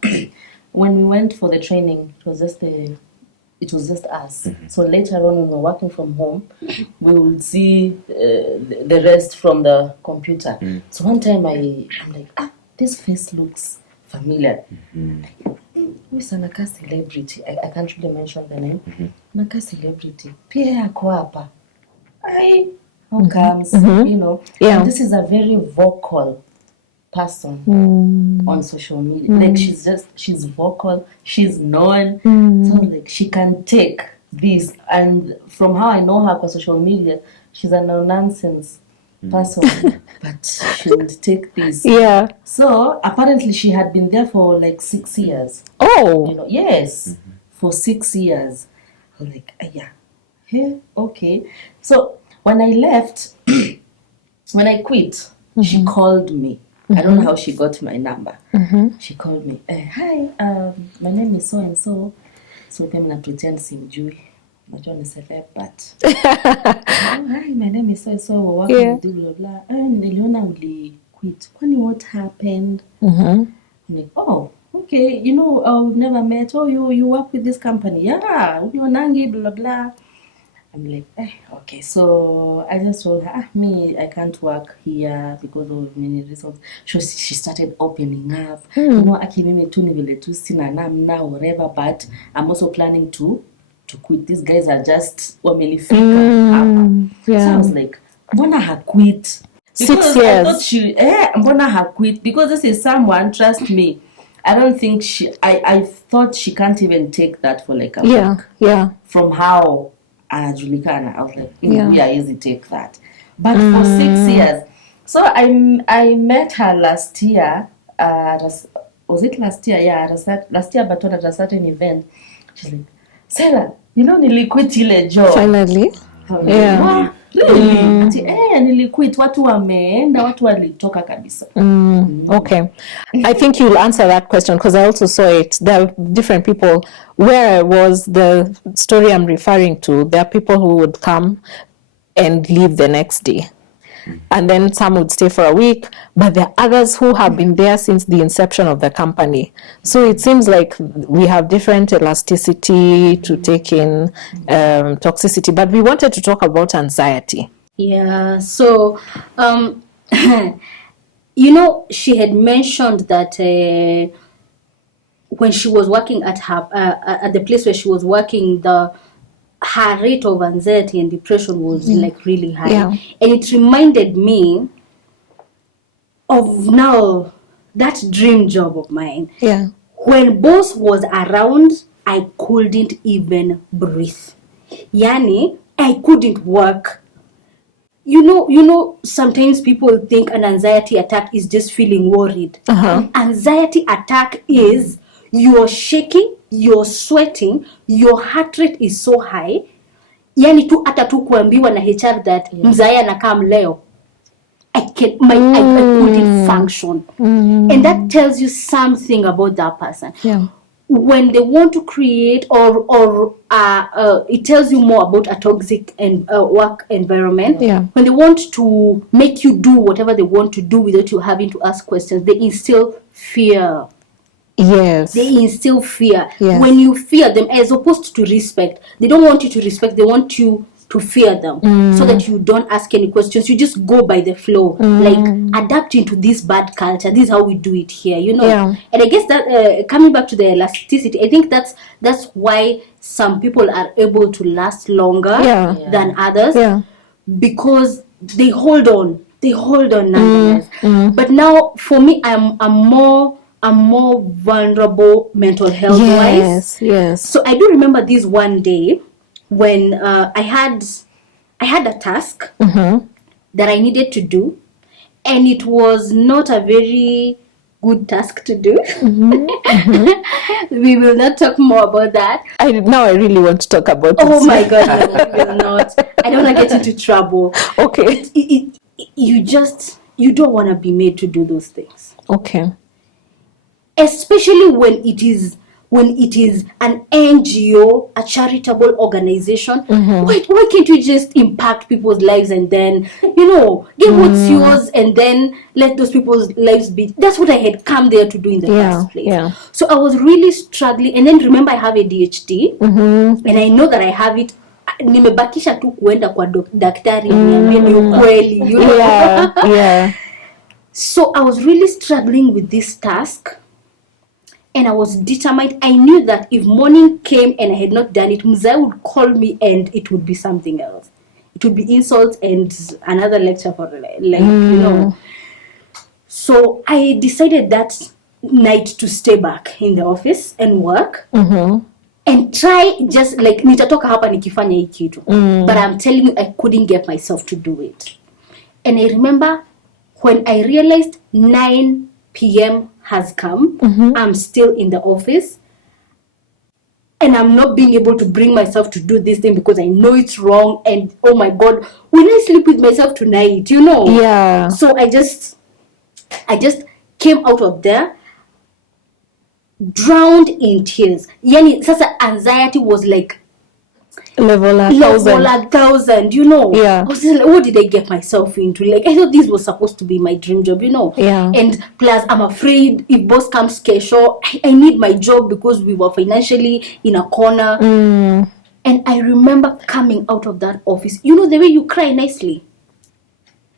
when we went for the training, it was just us. So later on, when we were working from home, we would see the rest from the computer. So one time I'm like, this face looks familiar. Who's Anaka celebrity? I can't really mention the name. Anaka celebrity. Pia ako hapa. How comes? Yeah. And this is a very vocal person on social media. Like she's vocal, she's known. So like she can take this, and from how I know her on social media, she's a no-nonsense person, but she would take this. Yeah. So apparently she had been there for like 6 years. Oh. Yes, for 6 years. I was like, okay. So when I left, when I quit, she called me. I don't know how she got my number. She called me. Hi, my name is so and so. So I'm not pretend simjui. Najua ni celeb, but hi, my name is so and so. We're working with blah blah blah. Niliona uli quit. Kwani what happened? I'm like, oh, okay. We've never met. Oh, you work with this company? Yeah. Unionangi blah blah. I'm like, okay. So I just told her, I can't work here because of many reasons. She started opening up. Aki mimi tu ni vile tu sina namna whatever, but I'm also planning to quit. These guys are just wamelifika hapa. So I was like, mbona haquit? 6 years. I thought she, mbona haquit? Because this is someone, trust me. I don't think I thought she can't even take that for like a week. Yeah. From how Julikana, I was like, yeah, easy take that. But for 6 years, so I met her last year. Was it last year? Yeah, last year, but at a certain event, she's like, Selah, niliquit ile job. Finally. Yeah. Really? Ati, niliquit. Watu wameenda, watu walitoka kabisa. Okay. I think you'll answer that question, because I also saw it. There are different people. Where I was, the story I'm referring to, there are people who would come and leave the next day. And then some would stay for a week, but there are others who have been there since the inception of the company. So it seems like we have different elasticity to take in toxicity, but we wanted to talk about anxiety. Yeah, so, she had mentioned that when she was working at her at the place where she was working, her rate of anxiety and depression was like really high. Yeah. And it reminded me of now that dream job of mine. Yeah. When boss was around, I couldn't even breathe. Yani, I couldn't work. You know, sometimes people think an anxiety attack is just feeling worried. Uh-huh. Anxiety attack is you're shaking, you're sweating, your heart rate is so high. Yani tu hata tu kuambiwa na HR that mzaya anakaa mleo. I couldn't function. And that tells you something about that person. Yeah. When they want to create or it tells you more about a toxic and work environment. Yeah. When they want to make you do whatever they want to do without you having to ask questions, they instill fear. Yes. They instill fear. Yes. When you fear them, as opposed to respect, they don't want you to respect, they want you to fear them so that you don't ask any questions. You just go by the flow, like adapting to this bad culture. This is how we do it here, you know. Yeah. And I guess that coming back to the elasticity, I think that's why some people are able to last longer than others, because they hold on nonetheless. But now for me, I'm more vulnerable mental health wise. Yes. So I do remember this one day when I had a task that I needed to do, and it was not a very good task to do. We will not talk more about that. Now I really want to talk about it. Oh my God, no, we will not. I don't want to get into trouble. Okay. You don't want to be made to do those things. Okay. Especially when it is an NGO, a charitable organization. Why can't you just impact people's lives and then, get what's yours and then let those people's lives be? That's what I had come there to do in the first place. Yeah. So I was really struggling. And then remember, I have ADHD, and I know that I have it. Nimebakisha tu kuenda kwa daktari niambie ni ukweli, Yeah. So I was really struggling with this task. And I was determined. I knew that if morning came and I had not done it, Mzai would call me and it would be something else. It would be insults and another lecture for So I decided that night to stay back in the office and work and try just like nitatoka hapa nikifanya hii kitu. But I'm telling you, I couldn't get myself to do it. And I remember when I realized 9 p.m. has come, I'm still in the office and I'm not being able to bring myself to do this thing because I know it's wrong, and oh my God, will I sleep with myself tonight, Yeah. So I just came out of there drowned in tears. Yani sasa anxiety was like level 1,000, Yeah. I was just like, what did I get myself into? Like, I thought this was supposed to be my dream job, Yeah. And plus, I'm afraid if boss comes kesho, I need my job because we were financially in a corner. And I remember coming out of that office, the way you cry nicely.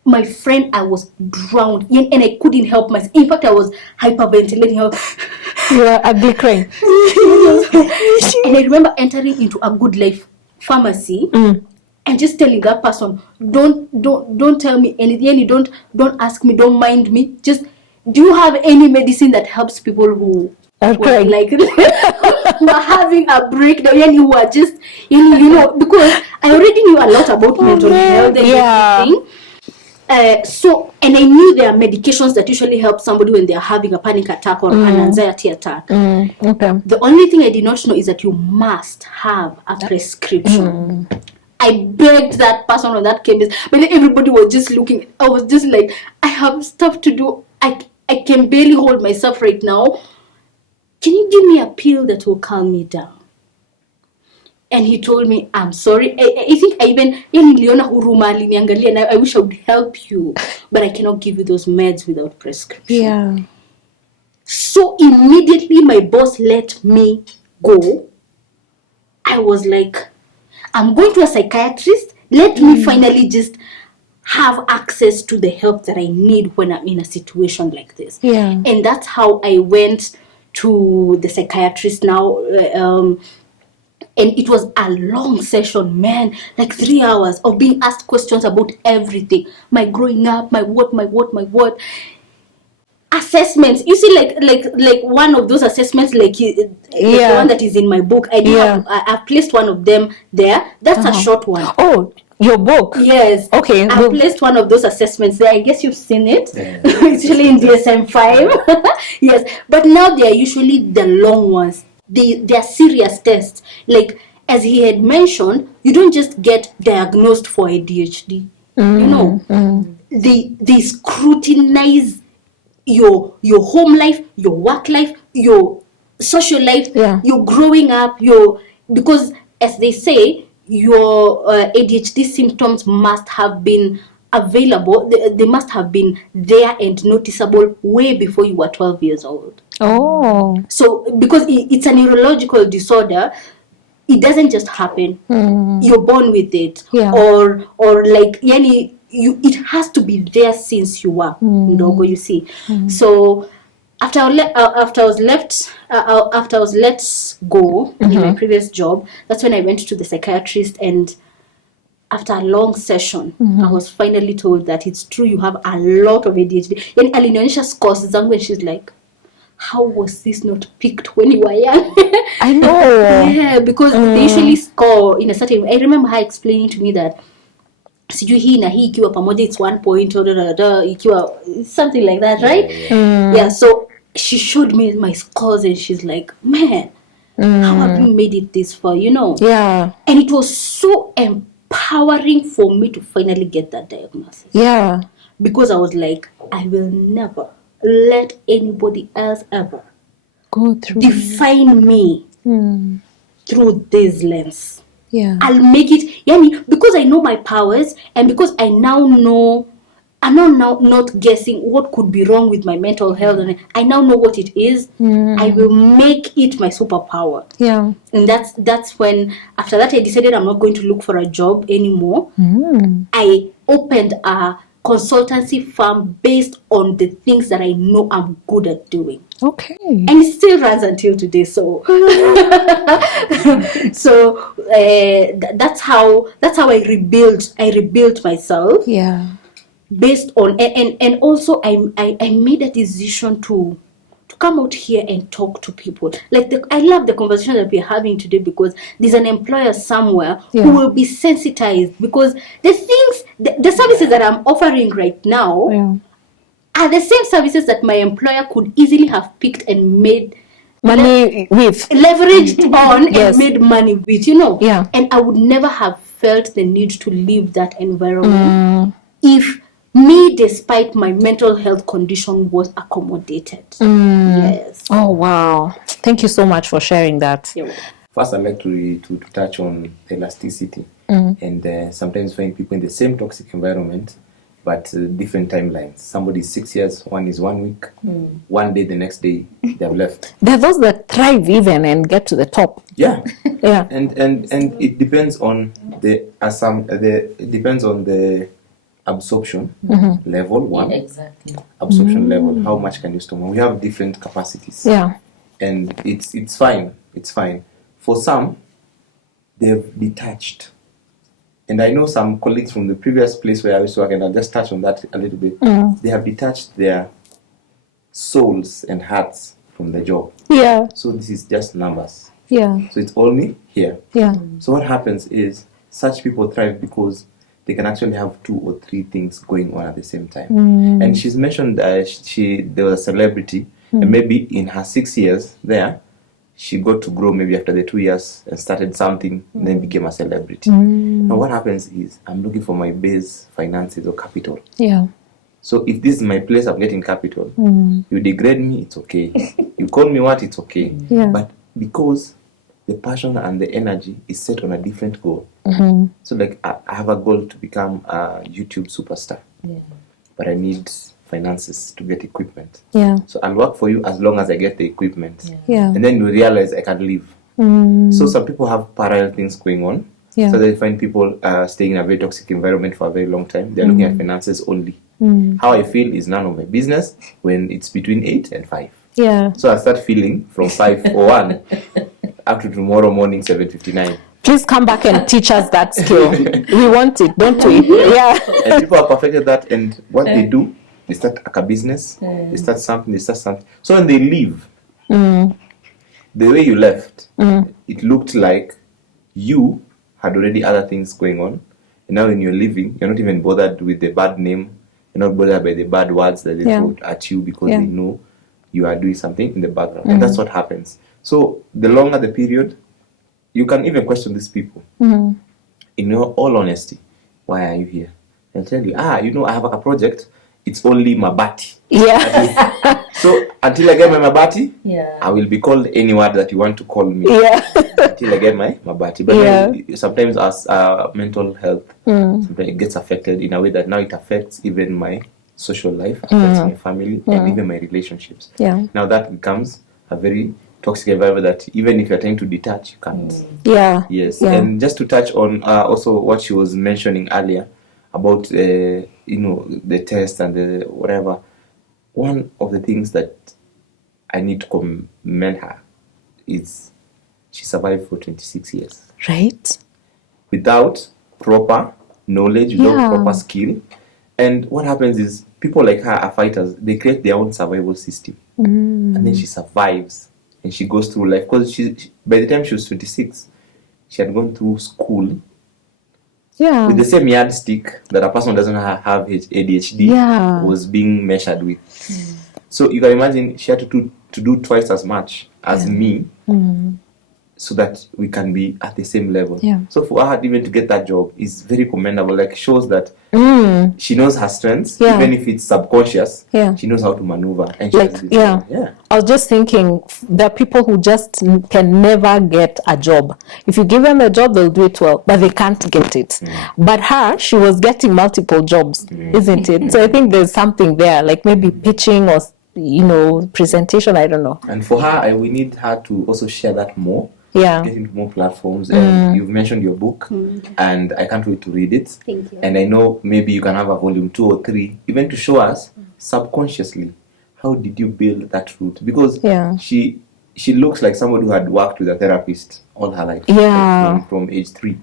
My friend, I was drowned and I couldn't help myself. In fact, I was hyperventilating. You were ugly crying. And I remember entering into a Good Life pharmacy and just telling that person, don't tell me anything, don't ask me, don't mind me, just do you have any medicine that helps people who are like who are having a breakdown and who are just because I already knew a lot about mental health and everything. So, and I knew there are medications that usually help somebody when they are having a panic attack or an anxiety attack. Okay. The only thing I did not know is that you must have a prescription. I begged that person or that chemist, but everybody was just looking. I was just like, I have stuff to do. I can barely hold myself right now. Can you give me a pill that will calm me down? And he told me, I'm sorry. I think I even niliona huruma aliniangalia and I wish I would help you, but I cannot give you those meds without prescription. Yeah. So immediately my boss let me go. I was like, I'm going to a psychiatrist. Let me finally just have access to the help that I need when I'm in a situation like this. Yeah. And that's how I went to the psychiatrist now. And it was a long session, man, like 3 hours of being asked questions about everything. My growing up, my what. Assessments. You see, like one of those assessments, like the one that is in my book. I've placed one of them there. That's a short one. Oh, your book? Yes. Okay. I placed one of those assessments there. I guess you've seen it. Yeah. It's usually in DSM-5. Yes. But now they are usually the long ones. They are serious tests. Like, as he had mentioned, you don't just get diagnosed for ADHD. You know, they scrutinize your home life, your work life, your social life, your growing up, because as they say, your ADHD symptoms must have been available. They must have been there and noticeable way before you were 12 years old. Oh. So because it's a neurological disorder, it doesn't just happen. You're born with it, or like it has to be there since you were ndogo, you see. So after I was let go in my previous job, that's when I went to the psychiatrist, and after a long session, I was finally told that it's true, you have a lot of ADHD. And alinionyesha scores zangu, and she's like, how was this not picked when you were young? I know. Yeah, because they usually score in a certain way. I remember her explaining to me that sijui hii na hii ikiwa pamoja it's 1 point or ikiwa something like that, right? Yeah, so she showed me my scores and she's like, man, how have you made it this far, you know? Yeah. And it was so empowering for me to finally get that diagnosis. Yeah. Because I was like, I will never let anybody else ever go through define me through this lens. Yeah, I'll make it, because I know my powers, and because I now know, I'm now not guessing what could be wrong with my mental health, and I now know what it is. I will make it my superpower. Yeah, and that's when, after that, I decided I'm not going to look for a job anymore. I opened a consultancy firm based on the things that I know I'm good at doing. Okay. And it still runs until today. So, that's how I rebuilt myself. Yeah. Based on and also I made a decision to come out here and talk to people. Like I love the conversation that we're having today, because there's an employer somewhere who will be sensitized, because the things, the services that I'm offering right now are the same services that my employer could easily have picked and made money with, leveraged on and made money with, you know. Yeah. And I would never have felt the need to leave that environment if me, despite my mental health condition, was accommodated. Yes. Oh, wow. Thank you so much for sharing that. First, I'd like to touch on elasticity. And sometimes find people in the same toxic environment, but different timelines. Somebody is 6 years, one is 1 week, one day, the next day, they've left. There are those that thrive even and get to the top. Yeah. Yeah. And it depends on it depends on the absorption level, one. Exactly. Absorption level. How much can you store? We have different capacities. Yeah. And it's fine. It's fine. For some, they've detached. And I know some colleagues from the previous place where I used to work, and I'll just touch on that a little bit. They have detached their souls and hearts from the job. Yeah. So this is just numbers. Yeah. So it's only here. Yeah. So what happens is, such people thrive because they can actually have 2 or 3 things going on at the same time. And she's mentioned there was a celebrity, and maybe in her 6 years there, she got to grow maybe after the 2 years and started something, and then became a celebrity. Now what happens is, I'm looking for my base finances or capital. Yeah. So if this is my place of getting capital, you degrade me, it's okay. You call me what, it's okay. Yeah. But because the passion and the energy is set on a different goal. So like I have a goal to become a YouTube superstar. Yeah. But I need finances to get equipment. Yeah. So I'll work for you as long as I get the equipment. Yeah. And then you realize I can leave. So some people have parallel things going on. Yeah. So they find people staying in a very toxic environment for a very long time. They're looking at finances only. How I feel is none of my business when it's between 8 and 5. Yeah. So I start feeling from 5:01 up to tomorrow morning 7:59. Please come back and teach us that skill. We want it, don't we? Yeah. And people have perfected that, and what they do, they start a business, they start something. So when they leave, the way you left, it looked like you had already other things going on, and now when you're leaving, you're not even bothered with the bad name, you're not bothered by the bad words that they throw at you because they know you are doing something in the background, and that's what happens. So the longer the period, you can even question these people. In all honesty, why are you here? They'll tell you, I have a project. It's only mabati. Yeah. So until I get my mabati, I will be called any word that you want to call me. Yeah. Until I get my mabati. But then, sometimes as mental health, sometimes it gets affected in a way that now it affects even my social life, affects my family, and even my relationships. Yeah. Now that becomes a very toxic environment that even if you're trying to detach, you can't. Yeah. Yes. Yeah. And just to touch on also what she was mentioning earlier about the test and the whatever, one of the things that I need to commend her is she survived for 26 years. Right. Without proper knowledge, without proper skill. And what happens is people like her are fighters. They create their own survival system. And then she survives. And she goes through life. Because she by the time she was 26, she had gone through school with the same yardstick that a person doesn't have ADHD was being measured with. So you can imagine she had to do twice as much as me so that we can be at the same level. So for her even to get that job is very commendable. Like, shows that she knows her strengths, even if it's subconscious. She knows how to maneuver. And she I was just thinking, there are people who just can never get a job. If you give them a job, they'll do it well, but they can't get it. But her, she was getting multiple jobs, isn't it? So I think there's something there, like maybe pitching or presentation. I don't know. And for her, we need her to also share that more. Get into more platforms. And you've mentioned your book, and I can't wait to read it. Thank you. And I know maybe you can have a volume 2 or 3, even to show us subconsciously how did you build that route, because she looks like somebody who had worked with a therapist all her life, like from age 3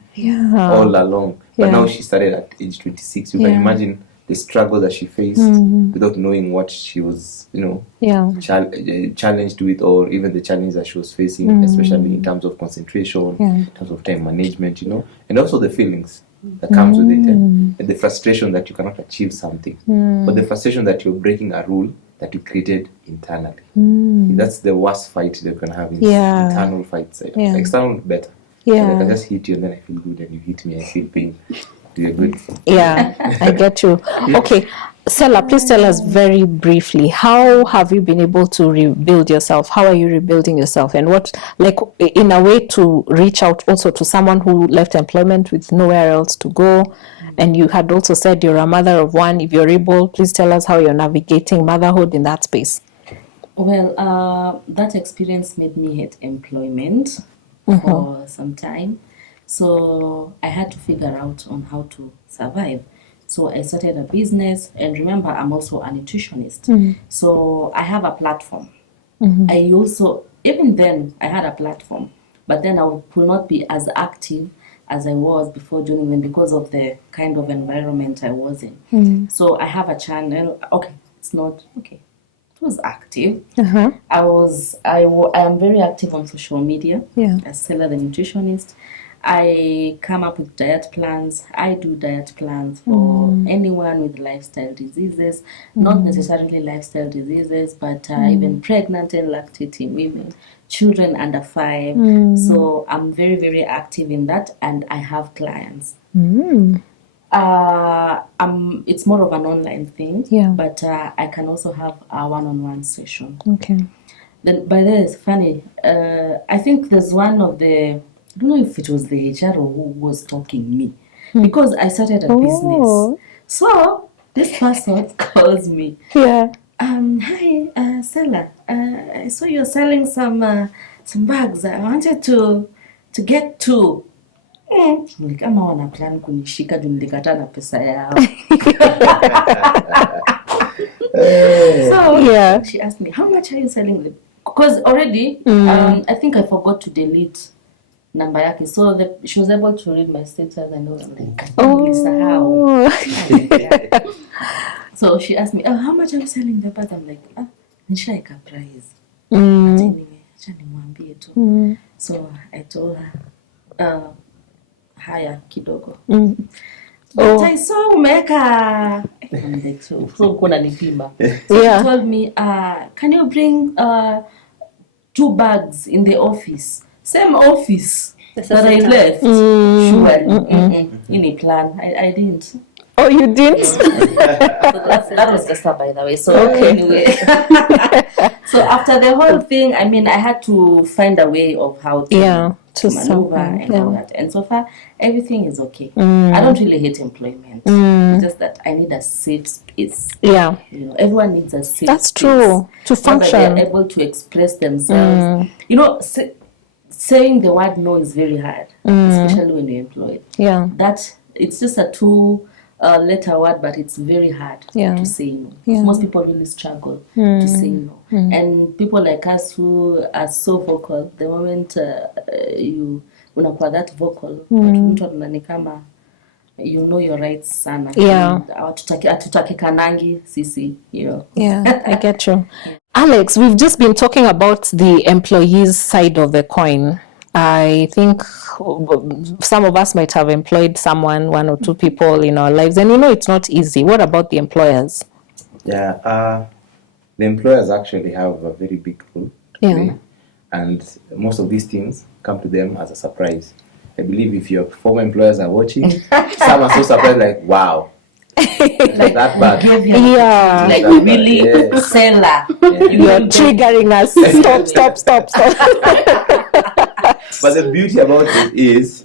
all along. But now she started at age 26. You can imagine the struggle that she faced without knowing what she was, challenged with, or even the challenge that she was facing, especially in terms of concentration, in terms of time management, and also the feelings that comes with it, and the frustration that you cannot achieve something, but the frustration that you're breaking a rule that you created internally. That's the worst fight that you can have, internal fights. External better. So I can just hit you and then I feel good, and you hit me, I feel pain. You're good. I get you. Okay, Selah, please tell us very briefly, how have you been able to rebuild yourself? How are you rebuilding yourself? And what, like, in a way to reach out also to someone who left employment with nowhere else to go. And you had also said you're a mother of one. If you're able, please tell us how you're navigating motherhood in that space. Well, that experience made me hate employment for some time. So I had to figure out on how to survive. So I started a business, and remember, I'm also a nutritionist. So I have a platform. I also, even then, I had a platform, but then I could not be as active as I was before joining them because of the kind of environment I was in. So I have a channel. Okay, it's not okay. It was active. I am very active on social media. As Selah the nutritionist. I come up with diet plans. I do diet plans for anyone with lifestyle diseases, not necessarily lifestyle diseases, but even pregnant and lactating women, children under 5. So I'm very, very active in that, and I have clients. It's more of an online thing, but I can also have a one-on-one session. Okay. Then, by the way, it's funny. I think there's one of the, I don't know if it was the HR who was talking me, because I started a business. So this person calls me. Hi, Selah. I saw you're selling some bags. I wanted to get 2. Kama wana plan kunishika juu nilikata na pesa yao. So she asked me, how much are you selling them? Because already, I think I forgot to delete number yake. So she was able to read my status and all. I'm like, how? So she asked me, how much are you selling the bag? I'm like, nishaika price. So I told her, haya kidogo. But I saw umeka. I'm like, so kuna nipima. So she told me, can you bring 2 bags in the office? Same office that I left. Surely. In a plan. I didn't. Oh, you didn't? So that was Esther, by the way. So anyway. So after the whole thing, I mean, I had to find a way of how to maneuver and all that. And so far, everything is okay. I don't really hate employment. It's just that I need a safe space. Yeah. You know, everyone needs a safe space. That's true. To function. So that they're able to express themselves. You know, saying the word no is very hard, especially when you're employed. Yeah. It's just a 2-letter word, but it's very hard to say no. Most people really struggle to say no. And people like us who are so vocal, the moment you unakuwa that vocal, mtu anani kama you know your rights sana. Hatutakikanangi sisi, you know. Yeah, I get you. Alex, we've just been talking about the employees side of the coin. I think some of us might have employed someone, 1 or 2 people in our lives, and you know it's not easy. What about the employers? Yeah, the employers actually have a very big role to play, and most of these things come to them as a surprise. I believe if your former employers are watching, some are so surprised, like, wow. Like that bad. Like really Selah. You're triggering us. Stop. But the beauty about it is,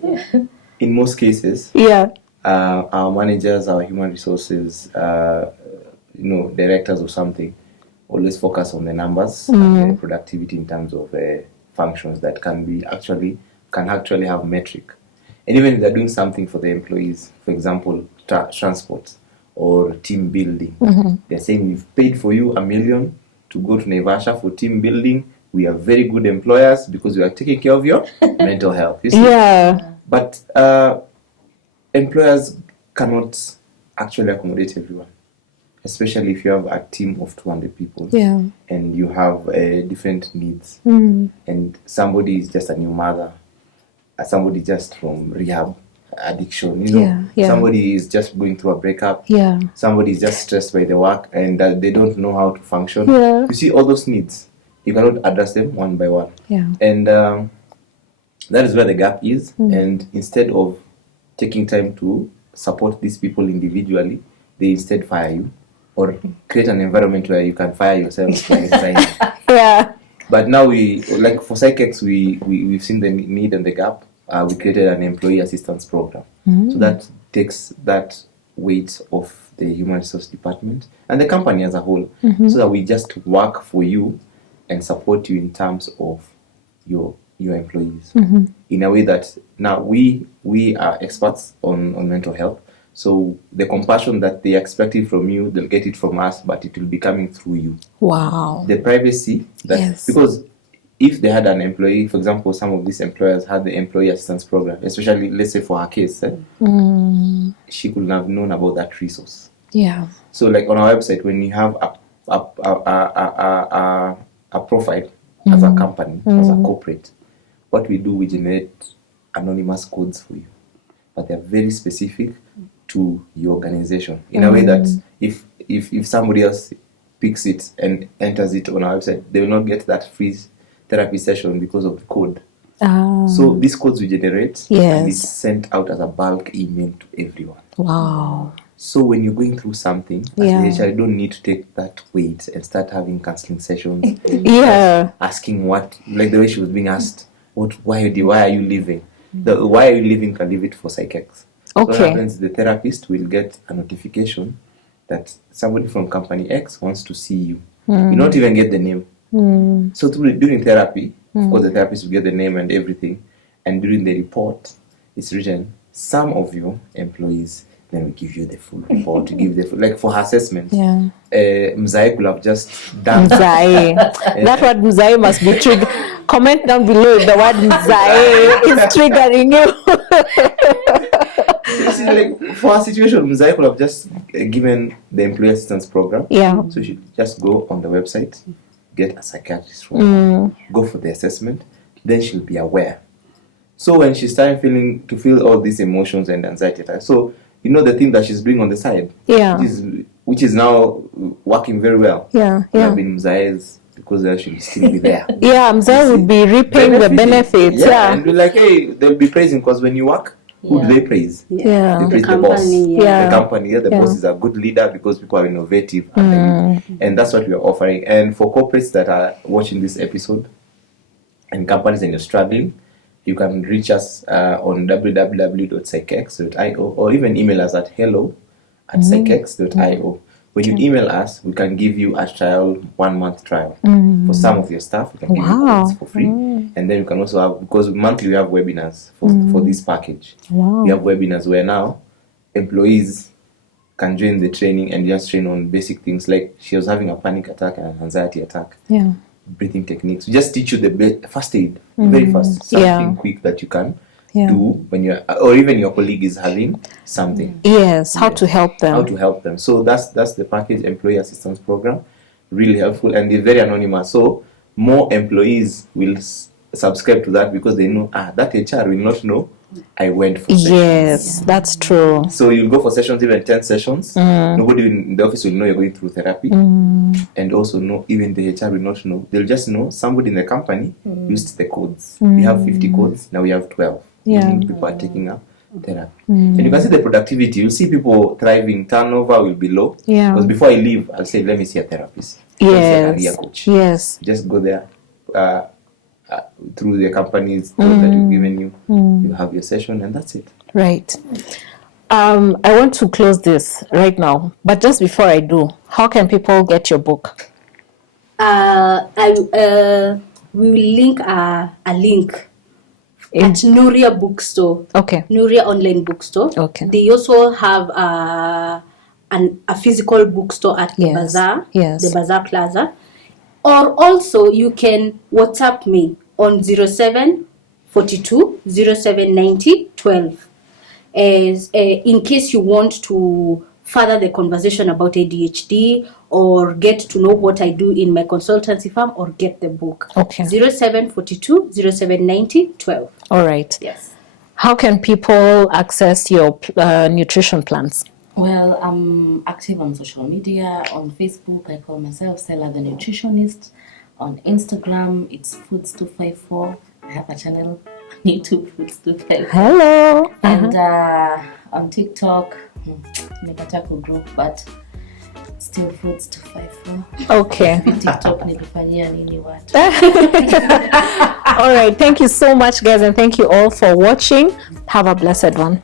in most cases, our managers, our human resources, directors or something, always focus on the numbers and the productivity in terms of functions that can actually have metric. And even if they're doing something for the employees, for example, transport or team building, they're saying, we've paid for you $1 million to go to Naivasha for team building. We are very good employers because we are taking care of your mental health. You see? But employers cannot actually accommodate everyone, especially if you have a team of 200 people and you have different needs. And somebody is just a new mother, somebody just from rehab addiction, somebody is just going through a breakup, somebody is just stressed by the work and they don't know how to function. You see, all those needs, you cannot address them one by one. And that is where the gap is. And instead of taking time to support these people individually, they instead fire you or create an environment where you can fire yourself by resigning. But now for PsychX, we've seen the need and the gap. We created an employee assistance program. So that takes that weight of the human resource department and the company as a whole, so that we just work for you and support you in terms of your employees in a way that now we are experts on mental health. So the compassion that they expected from you, they'll get it from us, but it will be coming through you. Wow. The privacy because if they had an employee, for example, some of these employers had the employee assistance program, especially let's say for her case, she couldn't have known about that resource. So like on our website, when you have a profile as a company, as a corporate, what we do, we generate anonymous codes for you, but they're very specific to your organization in a way that if somebody else picks it and enters it on our website, they will not get that free therapy session because of the code. So these codes we generate and it's sent out as a bulk email to everyone. Wow. So when you're going through something, as a HR, you don't need to take that weight and start having counseling sessions. Asking what, like the way she was being asked, why are you leaving? The why are you leaving can leave it for PsychX. So what happens, the therapist will get a notification that somebody from company X wants to see you. You don't even get the name. So during therapy, of course the therapist will get the name and everything, and during the report it's written, some of your employees then we give you the full report. To give the full, like for her assessment. Yeah. Mzai could have just done Mzai. That word Mzai must be triggered. Comment down below if the word Mzai is triggering you. See, like for our situation, Mzai could have just given the employee assistance program. Yeah. So she just go on the website, get a psychiatrist from go for the assessment, then she'll be aware. So when she's starting to feel all these emotions and anxiety attacks, so you know the thing that she's doing on the side, which is now working very well. Yeah. Have been Mzai's, because they should still be there. Yeah, Mzai would be reaping the benefits. Yeah. And we're like, hey, they'll be praising, because when you work, who do they praise? Yeah. They praise the boss. The company. The boss is a good leader because people are innovative. And that's what we are offering. And for corporates that are watching this episode and companies and you're struggling, you can reach us on www.psychex.io or even email us at hello@psychex.io. When you email us, we can give you a trial, 1 month trial. For some of your staff, we can give you credits for free. And then you can also have, because monthly we have webinars for this package. We have webinars where now employees can join the training and just train on basic things, like she was having a panic attack and an anxiety attack. Breathing techniques. We just teach you the first aid, very fast, something quick that you can do when you're, or even your colleague is having something. Yes, how to help them. How to help them. So that's the package employee assistance program. Really helpful, and it's very anonymous. So more employees will subscribe to that because they know that HR will not know I went for sessions. Yes, that's true. So you'll go for sessions, even 10 sessions. Nobody in the office will know you're going through therapy. And also even the HR will not know. They'll just know somebody in the company used the codes. We have 50 codes, now we have 12. Meaning people are taking up therapy. And you can see the productivity. You'll see people thriving. Turnover will be low. Because before I leave, I'll say, let me see a therapist. Yes. A career coach. Yes. Just go there. Through the company's code that you've given you, you have your session, and that's it. Right. I want to close this right now, but just before I do, how can people get your book? We will link a link at Nuria Bookstore. Okay. Nuria Online Bookstore. Okay. They also have a physical bookstore at the Bazaar. Yes. The Bazaar Plaza. Or also you can WhatsApp me on 0742 0790 12. In case you want to further the conversation about ADHD or get to know what I do in my consultancy firm or get the book. Okay. 0742 0790 12. All right. Yes. How can people access your nutrition plans? Well, I'm active on social media. On Facebook, I call myself Selah the Nutritionist. On Instagram, it's Foods254. I have a channel on YouTube, Foods254. Hello. And on TikTok, Nepatako group, but still Foods254. Okay. TikTok nilifanyia nini watu. All right. Thank you so much, guys, and thank you all for watching. Have a blessed one.